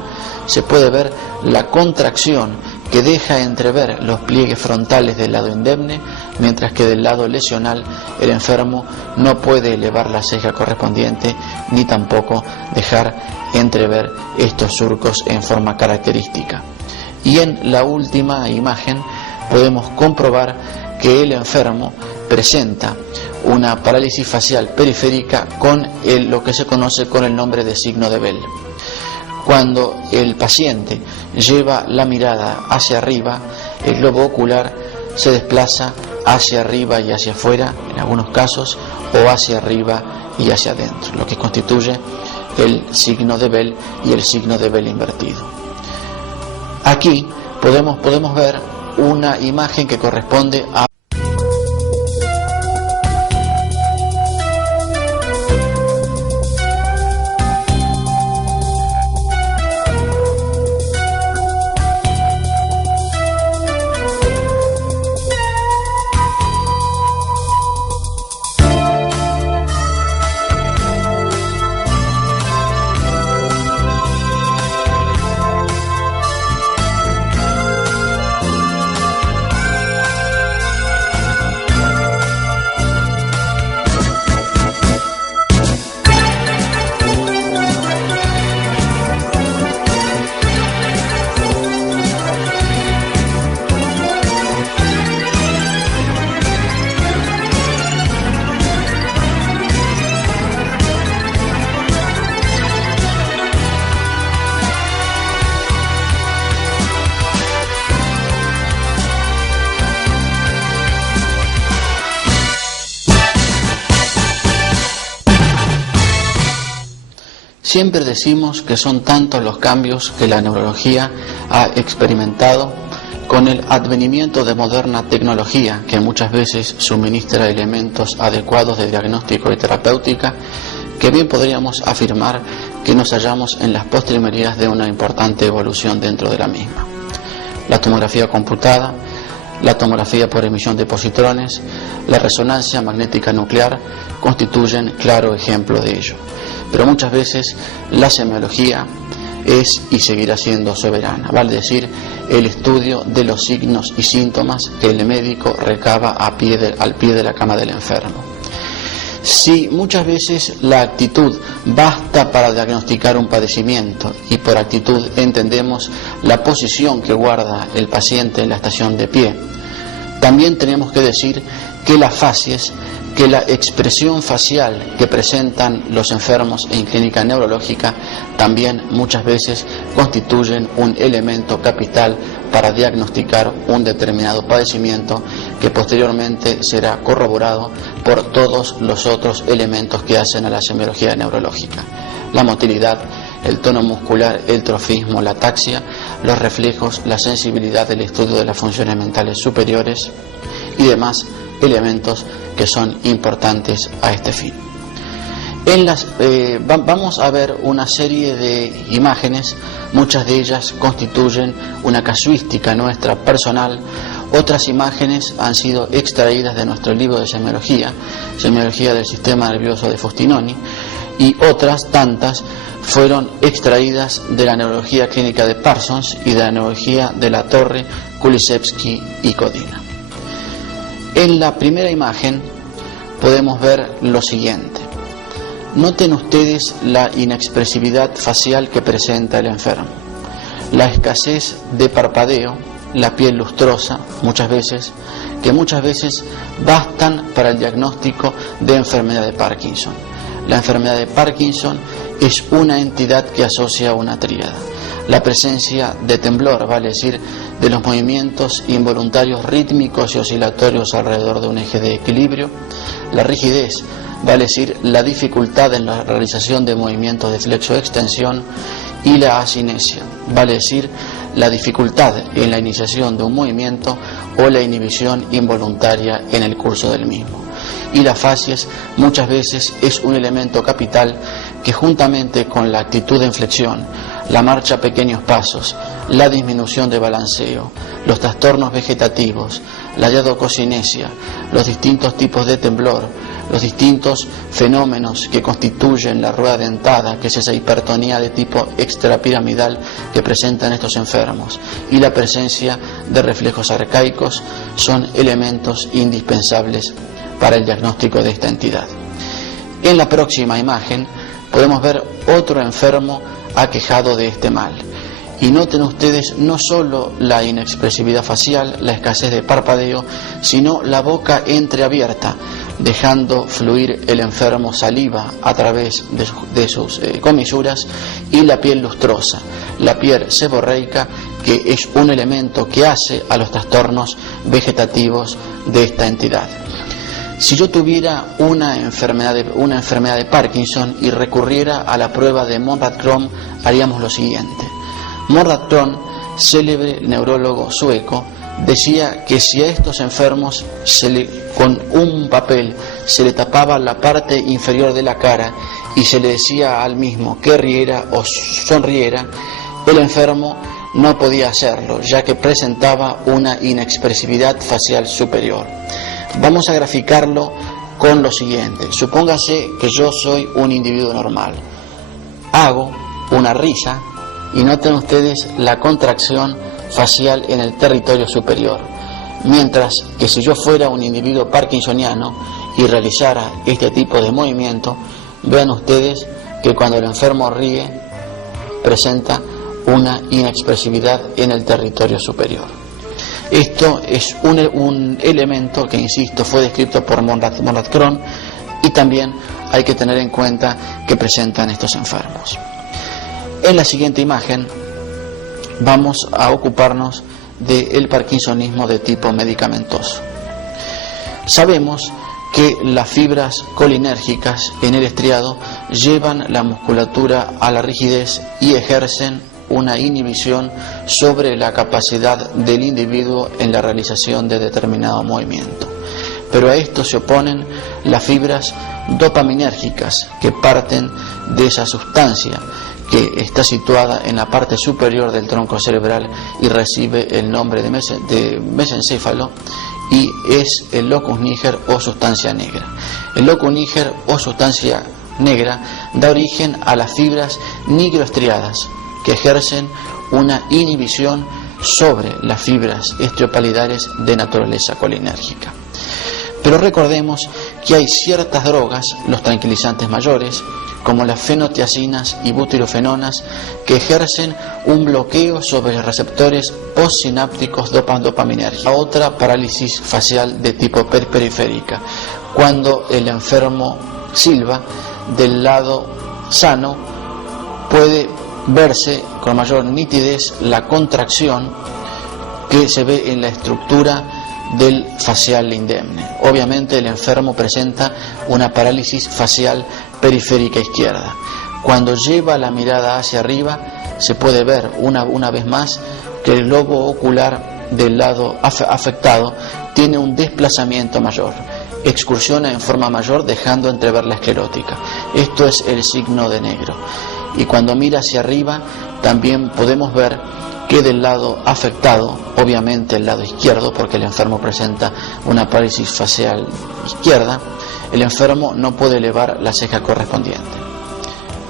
se puede ver la contracción que deja entrever los pliegues frontales del lado indemne, mientras que del lado lesional el enfermo no puede elevar la ceja correspondiente ni tampoco dejar entrever estos surcos en forma característica. Y en la última imagen podemos comprobar que el enfermo presenta una parálisis facial periférica con lo que se conoce con el nombre de signo de Bell. Cuando el paciente lleva la mirada hacia arriba, el globo ocular se desplaza hacia arriba y hacia afuera, en algunos casos, o hacia arriba y hacia adentro, lo que constituye el signo de Bell y el signo de Bell invertido. Aquí podemos ver una imagen que corresponde a Siempre decimos que son tantos los cambios que la neurología ha experimentado con el advenimiento de moderna tecnología que muchas veces suministra elementos adecuados de diagnóstico y terapéutica, que bien podríamos afirmar que nos hallamos en las postrimerías de una importante evolución dentro de la misma. La tomografía computada, la tomografía por emisión de positrones, la resonancia magnética nuclear constituyen claro ejemplo de ello. Pero muchas veces la semiología es y seguirá siendo soberana, vale decir, el estudio de los signos y síntomas que el médico recaba al pie de la cama del enfermo. Si muchas veces la actitud basta para diagnosticar un padecimiento, y por actitud entendemos la posición que guarda el paciente en la estación de pie, también tenemos que decir que las facies, que la expresión facial que presentan los enfermos en clínica neurológica también muchas veces constituyen un elemento capital para diagnosticar un determinado padecimiento que posteriormente será corroborado por todos los otros elementos que hacen a la semiología neurológica: la motilidad, el tono muscular, el trofismo, la ataxia, los reflejos, la sensibilidad del estudio de las funciones mentales superiores y demás elementos que son importantes a este fin. Vamos a ver una serie de imágenes, muchas de ellas constituyen una casuística nuestra personal, otras imágenes han sido extraídas de nuestro libro de semiología del sistema nervioso de Fustinoni, y otras tantas fueron extraídas de la neurología clínica de Parsons y de la neurología de la Torre, Kulisevsky y Codina. En la primera imagen podemos ver lo siguiente. Noten ustedes la inexpresividad facial que presenta el enfermo, la escasez de parpadeo, la piel lustrosa, muchas veces bastan para el diagnóstico de enfermedad de Parkinson. La enfermedad de Parkinson es una entidad que asocia una tríada: la presencia de temblor, vale decir, de los movimientos involuntarios rítmicos y oscilatorios alrededor de un eje de equilibrio; la rigidez, vale decir, la dificultad en la realización de movimientos de flexo-extensión; y la asinesia, vale decir, la dificultad en la iniciación de un movimiento o la inhibición involuntaria en el curso del mismo. Y las facies muchas veces es un elemento capital que, juntamente con la actitud de inflexión, la marcha a pequeños pasos, la disminución de balanceo, los trastornos vegetativos, la diadococinesia, los distintos tipos de temblor, los distintos fenómenos que constituyen la rueda dentada, que es esa hipertonía de tipo extrapiramidal que presentan estos enfermos, y la presencia de reflejos arcaicos, son elementos indispensables para el diagnóstico de esta entidad. En la próxima imagen podemos ver otro enfermo aquejado de este mal. Y noten ustedes no solo la inexpresividad facial, la escasez de parpadeo, sino la boca entreabierta, dejando fluir el enfermo saliva a través de sus comisuras, y la piel lustrosa, la piel seborreica, que es un elemento que hace a los trastornos vegetativos de esta entidad. Si yo tuviera una enfermedad de Parkinson y recurriera a la prueba de Monrad-Krom, haríamos lo siguiente. Monrad-Krom, célebre neurólogo sueco, decía que si a estos enfermos con un papel se le tapaba la parte inferior de la cara y se le decía al mismo que riera o sonriera, el enfermo no podía hacerlo, ya que presentaba una inexpresividad facial superior. Vamos a graficarlo con lo siguiente. Supóngase que yo soy un individuo normal. Hago una risa y noten ustedes la contracción facial en el territorio superior. Mientras que si yo fuera un individuo parkinsoniano y realizara este tipo de movimiento, vean ustedes que cuando el enfermo ríe presenta una inexpresividad en el territorio superior. Esto es un elemento que, insisto, fue descrito por Monrad-Krom, y también hay que tener en cuenta que presentan estos enfermos. En la siguiente imagen vamos a ocuparnos del parkinsonismo de tipo medicamentoso. Sabemos que las fibras colinérgicas en el estriado llevan la musculatura a la rigidez y ejercen una inhibición sobre la capacidad del individuo en la realización de determinado movimiento. Pero a esto se oponen las fibras dopaminérgicas, que parten de esa sustancia que está situada en la parte superior del tronco cerebral y recibe el nombre de mesencéfalo, y es el locus niger o sustancia negra. El locus niger o sustancia negra da origen a las fibras nigroestriadas, que ejercen una inhibición sobre las fibras estiopalidales de naturaleza colinérgica. Pero recordemos que hay ciertas drogas, los tranquilizantes mayores, como las fenotiacinas y butirofenonas, que ejercen un bloqueo sobre los receptores postsinápticos dopaminérgicos. Otra parálisis facial de tipo periférica, cuando el enfermo silba del lado sano, puede verse con mayor nitidez la contracción que se ve en la estructura del facial indemne. Obviamente el enfermo presenta una parálisis facial periférica izquierda. Cuando lleva la mirada hacia arriba, se puede ver una vez más que el globo ocular del lado afectado tiene un desplazamiento mayor, excursiona en forma mayor, dejando entrever la esclerótica. Esto es el signo de negro. Y cuando mira hacia arriba, también podemos ver que del lado afectado, obviamente el lado izquierdo, porque el enfermo presenta una parálisis facial izquierda, el enfermo no puede elevar la ceja correspondiente.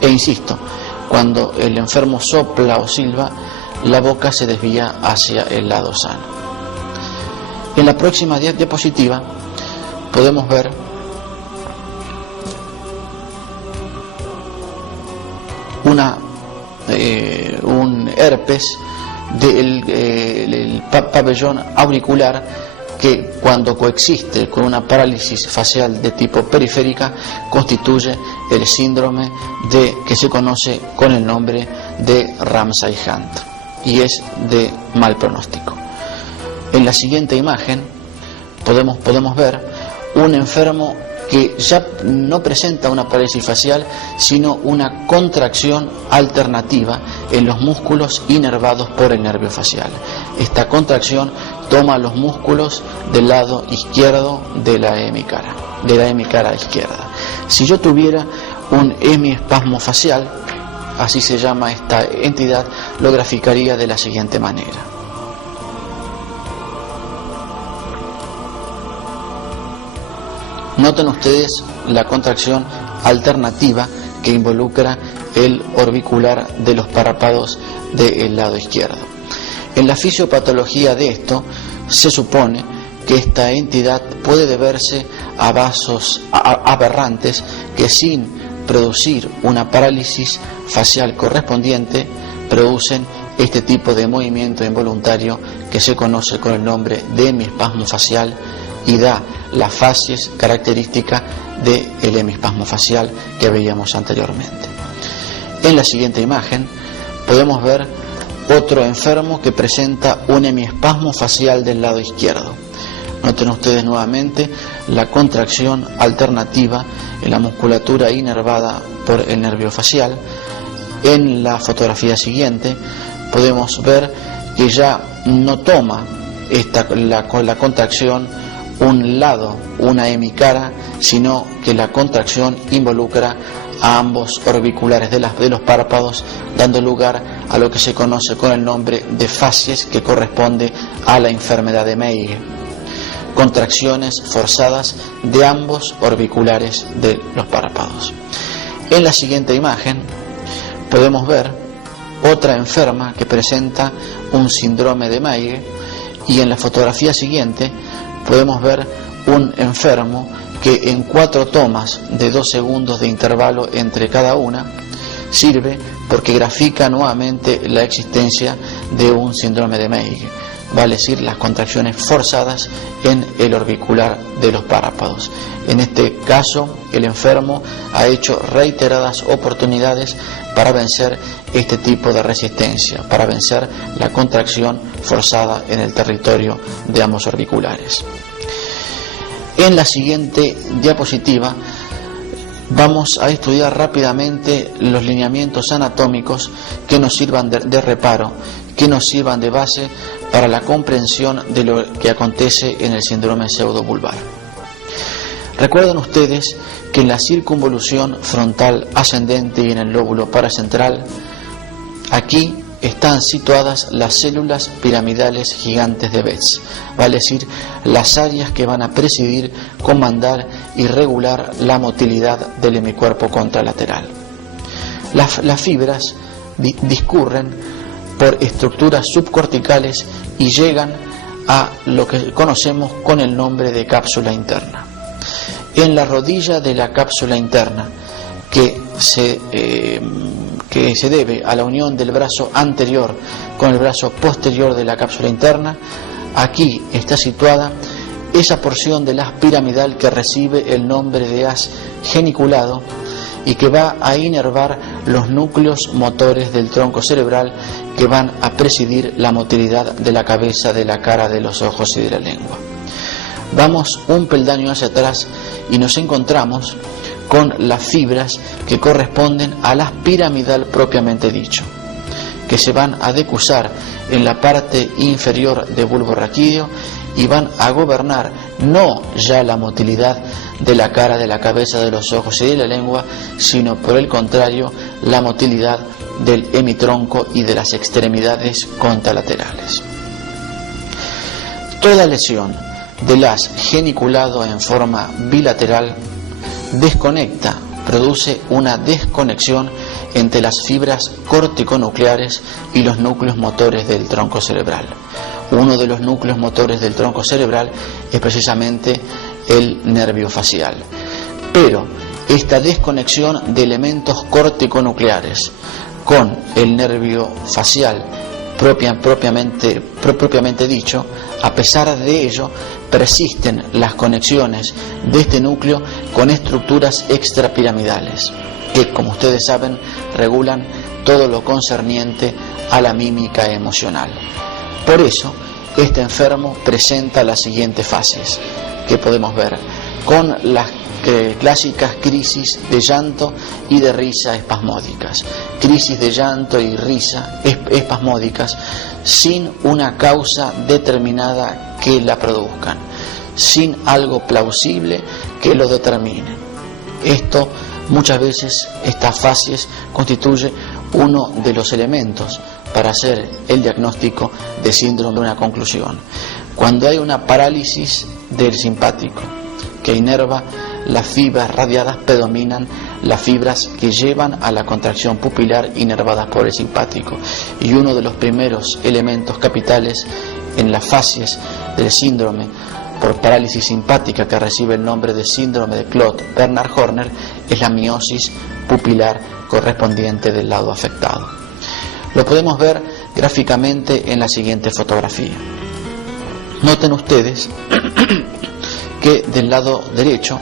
E insisto, cuando el enfermo sopla o silba, la boca se desvía hacia el lado sano. En la próxima diapositiva podemos ver un herpes del pabellón auricular, que cuando coexiste con una parálisis facial de tipo periférica constituye el síndrome que se conoce con el nombre de Ramsay-Hunt y es de mal pronóstico. En la siguiente imagen podemos ver un enfermo que ya no presenta una parálisis facial, sino una contracción alternativa en los músculos inervados por el nervio facial. Esta contracción toma los músculos del lado izquierdo de la hemicara izquierda. Si yo tuviera un hemiespasmo facial, así se llama esta entidad, lo graficaría de la siguiente manera. Noten ustedes la contracción alternativa que involucra el orbicular de los párpados del lado izquierdo. En la fisiopatología de esto se supone que esta entidad puede deberse a vasos aberrantes que, sin producir una parálisis facial correspondiente, producen este tipo de movimiento involuntario que se conoce con el nombre de hemiespasmo facial y da la facies característica del hemiespasmo facial que veíamos anteriormente. En la siguiente imagen podemos ver otro enfermo que presenta un hemiespasmo facial del lado izquierdo. Noten ustedes nuevamente la contracción alternativa en la musculatura inervada por el nervio facial. En la fotografía siguiente podemos ver que ya no toma la contracción un lado, una hemicara, sino que la contracción involucra a ambos orbiculares de los párpados, dando lugar a lo que se conoce con el nombre de facies, que corresponde a la enfermedad de Meige. Contracciones forzadas de ambos orbiculares de los párpados. En la siguiente imagen podemos ver otra enferma que presenta un síndrome de Meige, y en la fotografía siguiente podemos ver un enfermo que en 4 tomas de 2 segundos de intervalo entre cada una sirve porque grafica nuevamente la existencia de un síndrome de Meige, vale decir, las contracciones forzadas en el orbicular de los párpados. En este caso, el enfermo ha hecho reiteradas oportunidades para vencer este tipo de resistencia, para vencer la contracción forzada en el territorio de ambos orbiculares. En la siguiente diapositiva vamos a estudiar rápidamente los lineamientos anatómicos que nos sirvan de reparo, que nos sirvan de base para la comprensión de lo que acontece en el síndrome pseudobulbar. Recuerden ustedes que en la circunvolución frontal ascendente y en el lóbulo paracentral, aquí están situadas las células piramidales gigantes de Betz, vale decir, las áreas que van a presidir, comandar y regular la motilidad del hemicuerpo contralateral. Las fibras discurren por estructuras subcorticales y llegan a lo que conocemos con el nombre de cápsula interna. En la rodilla de la cápsula interna, que se debe a la unión del brazo anterior con el brazo posterior de la cápsula interna, aquí está situada esa porción del haz piramidal que recibe el nombre de haz geniculado y que va a inervar los núcleos motores del tronco cerebral que van a presidir la motilidad de la cabeza, de la cara, de los ojos y de la lengua. Vamos un peldaño hacia atrás y nos encontramos con las fibras que corresponden al haz piramidal propiamente dicho, que se van a decusar en la parte inferior del bulbo raquídeo y van a gobernar no ya la motilidad de la cara, de la cabeza, de los ojos y de la lengua, sino por el contrario la motilidad del hemitronco y de las extremidades contralaterales. Toda lesión del haz geniculado en forma bilateral desconecta, produce una desconexión entre las fibras corticonucleares y los núcleos motores del tronco cerebral. Uno de los núcleos motores del tronco cerebral es precisamente el nervio facial. Pero esta desconexión de elementos corticonucleares con el nervio facial propiamente dicho, a pesar de ello, persisten las conexiones de este núcleo con estructuras extrapiramidales, que, como ustedes saben, regulan todo lo concerniente a la mímica emocional. Por eso, este enfermo presenta las siguientes fases que podemos ver, con las clásicas crisis de llanto y de risa espasmódicas, crisis de llanto y risa espasmódicas sin una causa determinada que la produzcan, sin algo plausible que lo determine. Esto muchas veces, estas fases constituye uno de los elementos para hacer el diagnóstico de síndrome de una conclusión. Cuando hay una parálisis del simpático que inerva las fibras radiadas, predominan las fibras que llevan a la contracción pupilar inervadas por el simpático, y uno de los primeros elementos capitales en las fases del síndrome por parálisis simpática, que recibe el nombre de síndrome de Claude-Bernard-Horner, es la miosis pupilar correspondiente del lado afectado. Lo podemos ver gráficamente en la siguiente fotografía. Noten ustedes que del lado derecho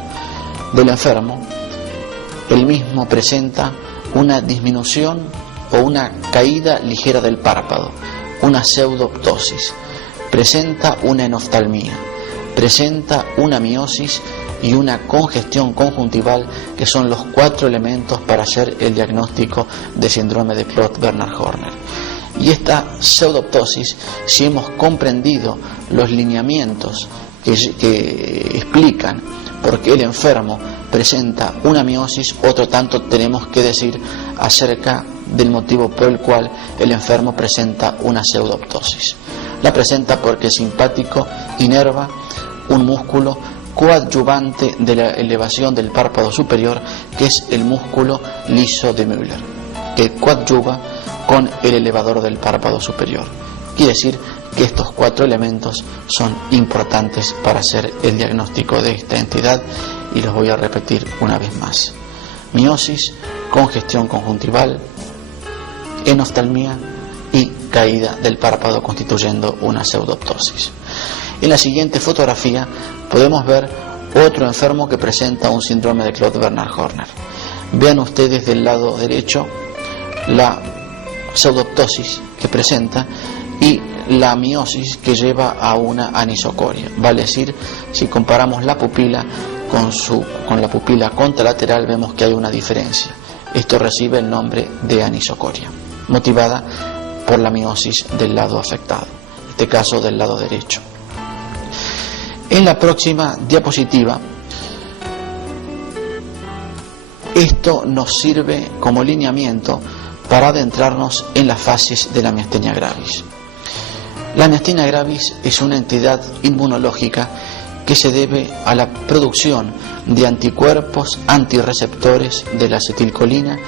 del enfermo, el mismo presenta una disminución o una caída ligera del párpado, una pseudoptosis, presenta una enoftalmía, presenta una miosis y una congestión conjuntival, que son los 4 elementos para hacer el diagnóstico de síndrome de Claude-Bernard-Horner. Y esta pseudoptosis, si hemos comprendido los lineamientos que explican por qué el enfermo presenta una miosis, otro tanto tenemos que decir acerca del motivo por el cual el enfermo presenta una pseudoptosis. La presenta porque el simpático inerva un músculo coadyuvante de la elevación del párpado superior, que es el músculo liso de Müller, que coadyuva con el elevador del párpado superior. Quiere decir que estos 4 elementos son importantes para hacer el diagnóstico de esta entidad, y los voy a repetir una vez más: miosis, congestión conjuntival, enoftalmía y caída del párpado constituyendo una pseudoptosis. En la siguiente fotografía podemos ver otro enfermo que presenta un síndrome de Claude-Bernard-Horner. Vean ustedes del lado derecho la pseudoptosis que presenta y la miosis que lleva a una anisocoria. Vale decir, si comparamos la pupila con la pupila contralateral, vemos que hay una diferencia. Esto recibe el nombre de anisocoria, motivada por la miosis del lado afectado, en este caso del lado derecho. En la próxima diapositiva, esto nos sirve como lineamiento para adentrarnos en las fases de la miastenia gravis. La miastenia gravis es una entidad inmunológica que se debe a la producción de anticuerpos antirreceptores de la acetilcolina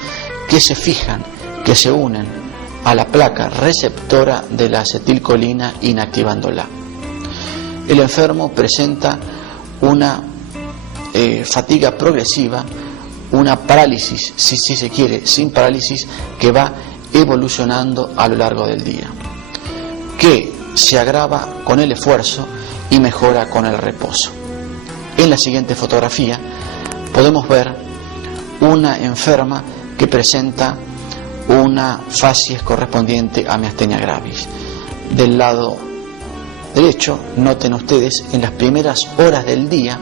que se fijan que se unen a la placa receptora de la acetilcolina inactivándola. El enfermo presenta una fatiga progresiva, una parálisis, si se quiere, sin parálisis, que va evolucionando a lo largo del día, que se agrava con el esfuerzo y mejora con el reposo. En la siguiente fotografía podemos ver una enferma que presenta una facies correspondiente a miastenia gravis. Del lado derecho, noten ustedes, en las primeras horas del día,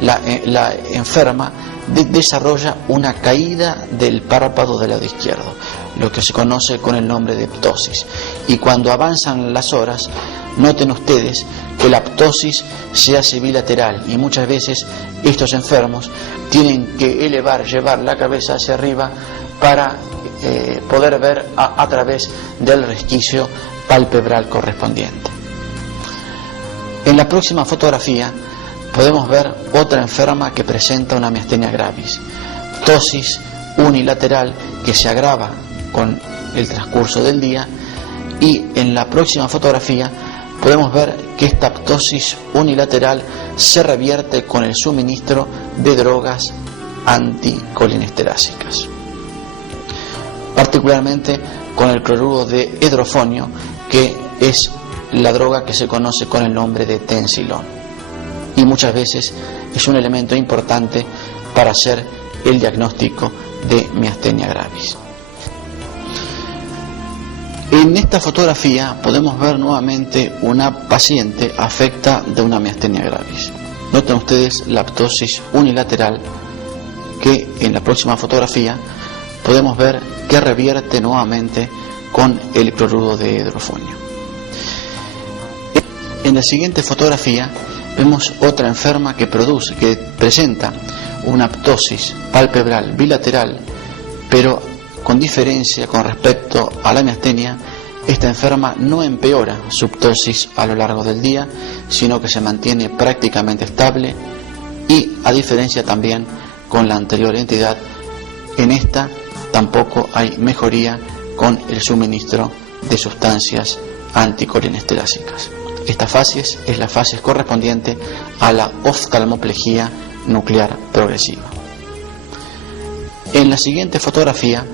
la enferma desarrolla una caída del párpado del lado izquierdo, lo que se conoce con el nombre de ptosis. Y cuando avanzan las horas, noten ustedes que la ptosis se hace bilateral y muchas veces estos enfermos tienen que llevar la cabeza hacia arriba para poder ver a través del resquicio palpebral correspondiente. En la próxima fotografía podemos ver otra enferma que presenta una miastenia gravis, ptosis unilateral que se agrava con el transcurso del día, y en la próxima fotografía podemos ver que esta ptosis unilateral se revierte con el suministro de drogas anticolinesterásicas, particularmente con el cloruro de hidrofonio, que es la droga que se conoce con el nombre de tensilón, y muchas veces es un elemento importante para hacer el diagnóstico de miastenia gravis. En esta fotografía podemos ver nuevamente una paciente afecta de una miastenia gravis. Noten ustedes la ptosis unilateral, que en la próxima fotografía podemos ver que revierte nuevamente con el cloruro de hidrofonio. En la siguiente fotografía vemos otra enferma que presenta una ptosis palpebral bilateral, pero con diferencia con respecto a la miastenia. Esta enferma no empeora su ptosis a lo largo del día, sino que se mantiene prácticamente estable, y a diferencia también con la anterior entidad, en esta tampoco hay mejoría con el suministro de sustancias anticolinesterásicas. Esta facies es la facies correspondiente a la oftalmoplegia nuclear progresiva. En la siguiente fotografía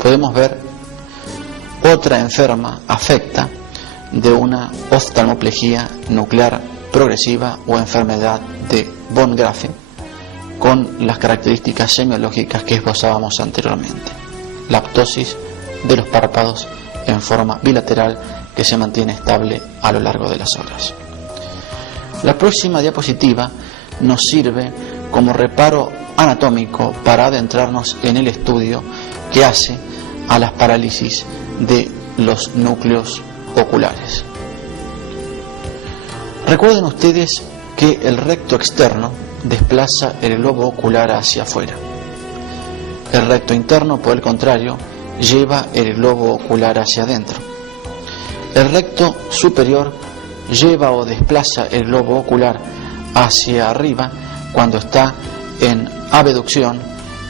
podemos ver otra enferma afecta de una oftalmoplegia nuclear progresiva o enfermedad de von Grafen, con las características semiológicas que esbozábamos anteriormente. La ptosis de los párpados en forma bilateral que se mantiene estable a lo largo de las horas. La próxima diapositiva nos sirve como reparo anatómico para adentrarnos en el estudio que hace a las parálisis de los núcleos oculares. Recuerden ustedes que el recto externo desplaza el globo ocular hacia afuera. El recto interno, por el contrario, lleva el globo ocular hacia adentro. El recto superior lleva o desplaza el globo ocular hacia arriba cuando está en abducción,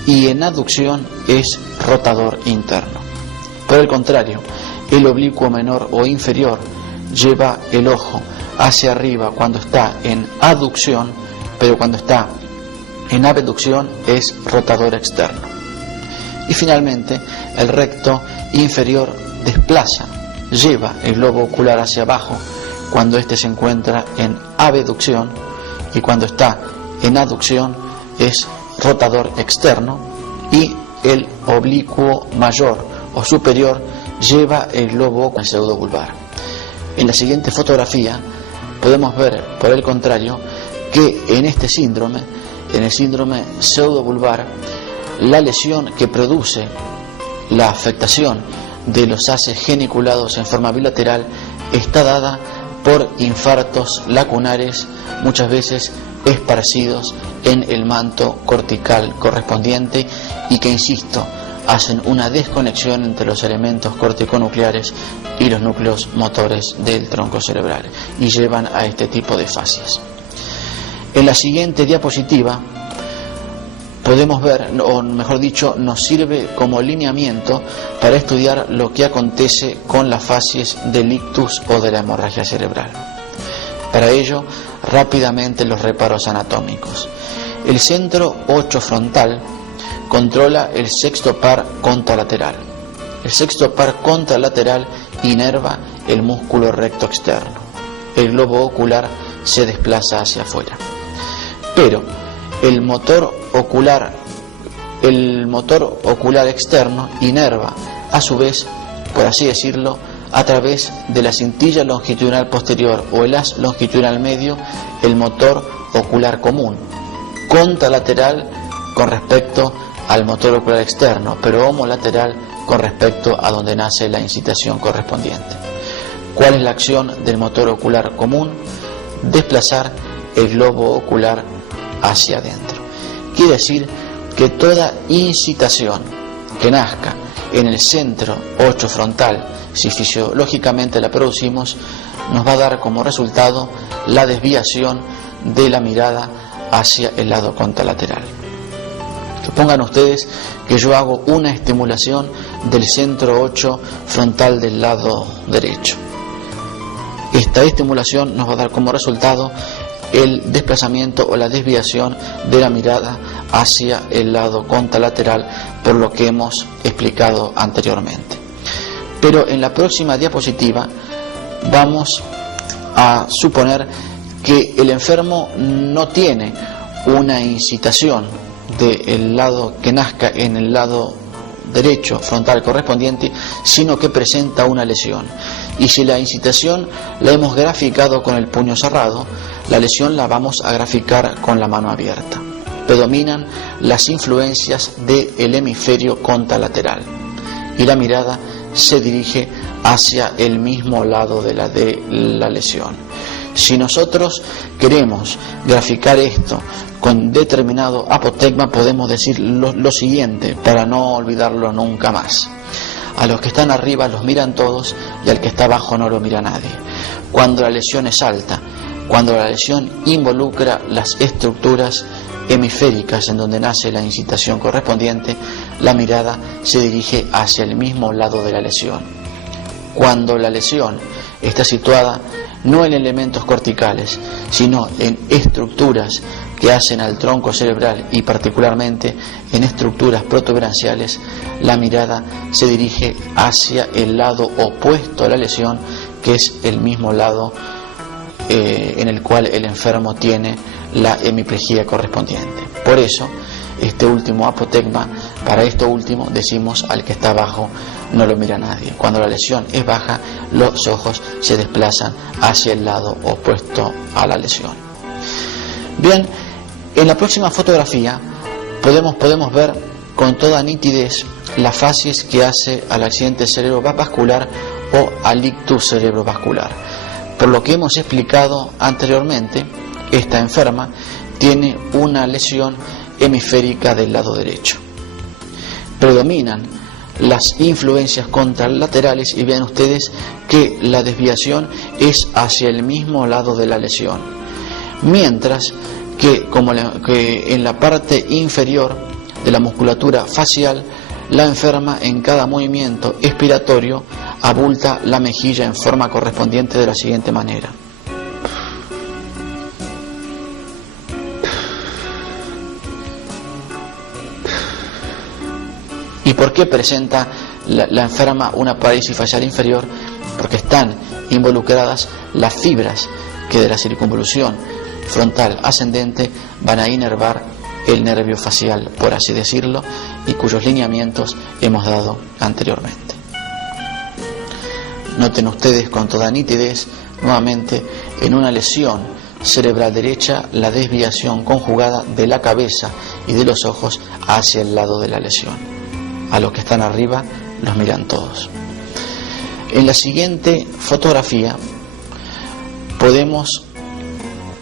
y en aducción es rotador interno. Por el contrario, el oblicuo menor o inferior lleva el ojo hacia arriba cuando está en aducción, pero cuando está en abducción es rotador externo. Y finalmente, el recto inferior lleva el globo ocular hacia abajo cuando éste se encuentra en abducción, y cuando está en aducción es rotador externo, y el oblicuo mayor o superior lleva el globo pseudovulvar. En la siguiente fotografía podemos ver, por el contrario, que en este síndrome, en el síndrome pseudovulvar, la lesión que produce la afectación de los haces geniculados en forma bilateral está dada por infartos lacunares, muchas veces esparcidos en el manto cortical correspondiente, y que, insisto, hacen una desconexión entre los elementos corticonucleares y los núcleos motores del tronco cerebral, y llevan a este tipo de fasias. En la siguiente diapositiva podemos ver, o mejor dicho, nos sirve como lineamiento para estudiar lo que acontece con las facies del ictus o de la hemorragia cerebral. Para ello, rápidamente los reparos anatómicos. El centro 8 frontal controla el sexto par contralateral. El sexto par contralateral inerva el músculo recto externo. El globo ocular se desplaza hacia afuera. Pero el motor ocular externo inerva, a su vez, por así decirlo, a través de la cintilla longitudinal posterior o el haz longitudinal medio, el motor ocular común, contralateral con respecto al motor ocular externo, pero homolateral con respecto a donde nace la incitación correspondiente. ¿Cuál es la acción del motor ocular común? Desplazar el globo ocular hacia adentro. Quiere decir que toda incitación que nazca en el centro 8 frontal, si fisiológicamente la producimos, nos va a dar como resultado la desviación de la mirada hacia el lado contralateral. Supongan ustedes que yo hago una estimulación del centro 8 frontal del lado derecho. Esta estimulación nos va a dar como resultado el desplazamiento o la desviación de la mirada hacia el lado contralateral, por lo que hemos explicado anteriormente. Pero en la próxima diapositiva vamos a suponer que el enfermo no tiene una incitación del lado que nazca en el lado derecho frontal correspondiente, sino que presenta una lesión. Y si la incitación la hemos graficado con el puño cerrado, la lesión la vamos a graficar con la mano abierta. Predominan las influencias del hemisferio contralateral y la mirada se dirige hacia el mismo lado de la lesión. Si nosotros queremos graficar esto con determinado apotegma, podemos decir lo siguiente, para no olvidarlo nunca más. A los que están arriba los miran todos y al que está abajo no lo mira nadie. Cuando la lesión es alta, cuando la lesión involucra las estructuras hemisféricas en donde nace la incitación correspondiente, la mirada se dirige hacia el mismo lado de la lesión. Cuando la lesión está situada no en elementos corticales, sino en estructuras que hacen al tronco cerebral y particularmente en estructuras protuberanciales, la mirada se dirige hacia el lado opuesto a la lesión, que es el mismo lado en el cual el enfermo tiene la hemiplegia correspondiente. Por eso, este último apotegma, para esto último decimos al que está abajo no lo mira nadie. Cuando la lesión es baja, los ojos se desplazan hacia el lado opuesto a la lesión. Bien, en la próxima fotografía podemos ver con toda nitidez las facies que hace al accidente cerebrovascular o al ictus cerebrovascular. Por lo que hemos explicado anteriormente, esta enferma tiene una lesión hemisférica del lado derecho. Predominan las influencias contralaterales y vean ustedes que la desviación es hacia el mismo lado de la lesión, mientras que en la parte inferior de la musculatura facial, la enferma en cada movimiento expiratorio abulta la mejilla en forma correspondiente de la siguiente manera. ¿Y por qué presenta la enferma una parálisis facial inferior? Porque están involucradas las fibras que de la circunvolución frontal ascendente van a inervar el nervio facial, por así decirlo, y cuyos lineamientos hemos dado anteriormente. Noten ustedes con toda nitidez, nuevamente, en una lesión cerebral derecha, la desviación conjugada de la cabeza y de los ojos hacia el lado de la lesión. A los que están arriba los miran todos. En la siguiente fotografía podemos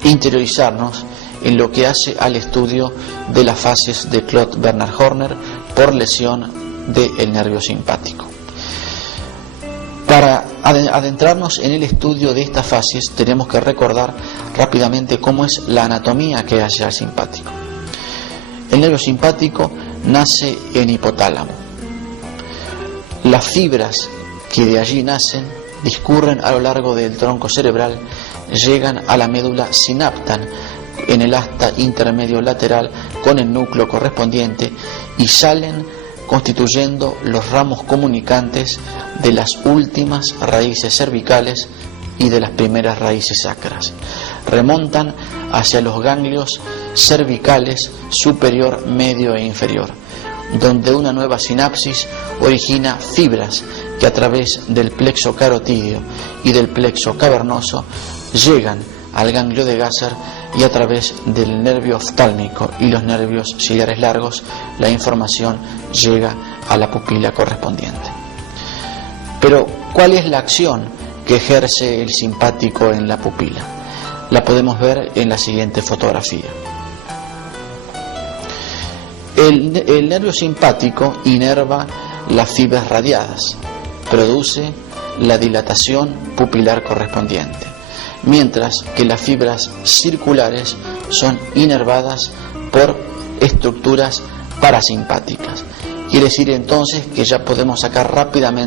interiorizarnos en lo que hace al estudio de las facies de Claude-Bernard-Horner por lesión del nervio simpático. Para adentrarnos en el estudio de estas facies tenemos que recordar rápidamente cómo es la anatomía que hace al simpático. El nervio simpático nace en hipotálamo. Las fibras que de allí nacen discurren a lo largo del tronco cerebral, llegan a la médula, sinaptan en el asta intermedio lateral con el núcleo correspondiente y salen constituyendo los ramos comunicantes de las últimas raíces cervicales y de las primeras raíces sacras. Remontan hacia los ganglios cervicales superior, medio e inferior, donde una nueva sinapsis origina fibras que a través del plexo carotídeo y del plexo cavernoso llegan al ganglio de Gasser, y a través del nervio oftálmico y los nervios ciliares largos la información llega a la pupila correspondiente. Pero, ¿cuál es la acción que ejerce el simpático en la pupila? La podemos ver en la siguiente fotografía. El nervio simpático inerva las fibras radiadas, produce la dilatación pupilar correspondiente, mientras que las fibras circulares son inervadas por estructuras parasimpáticas. Quiere decir entonces que ya podemos sacar rápidamente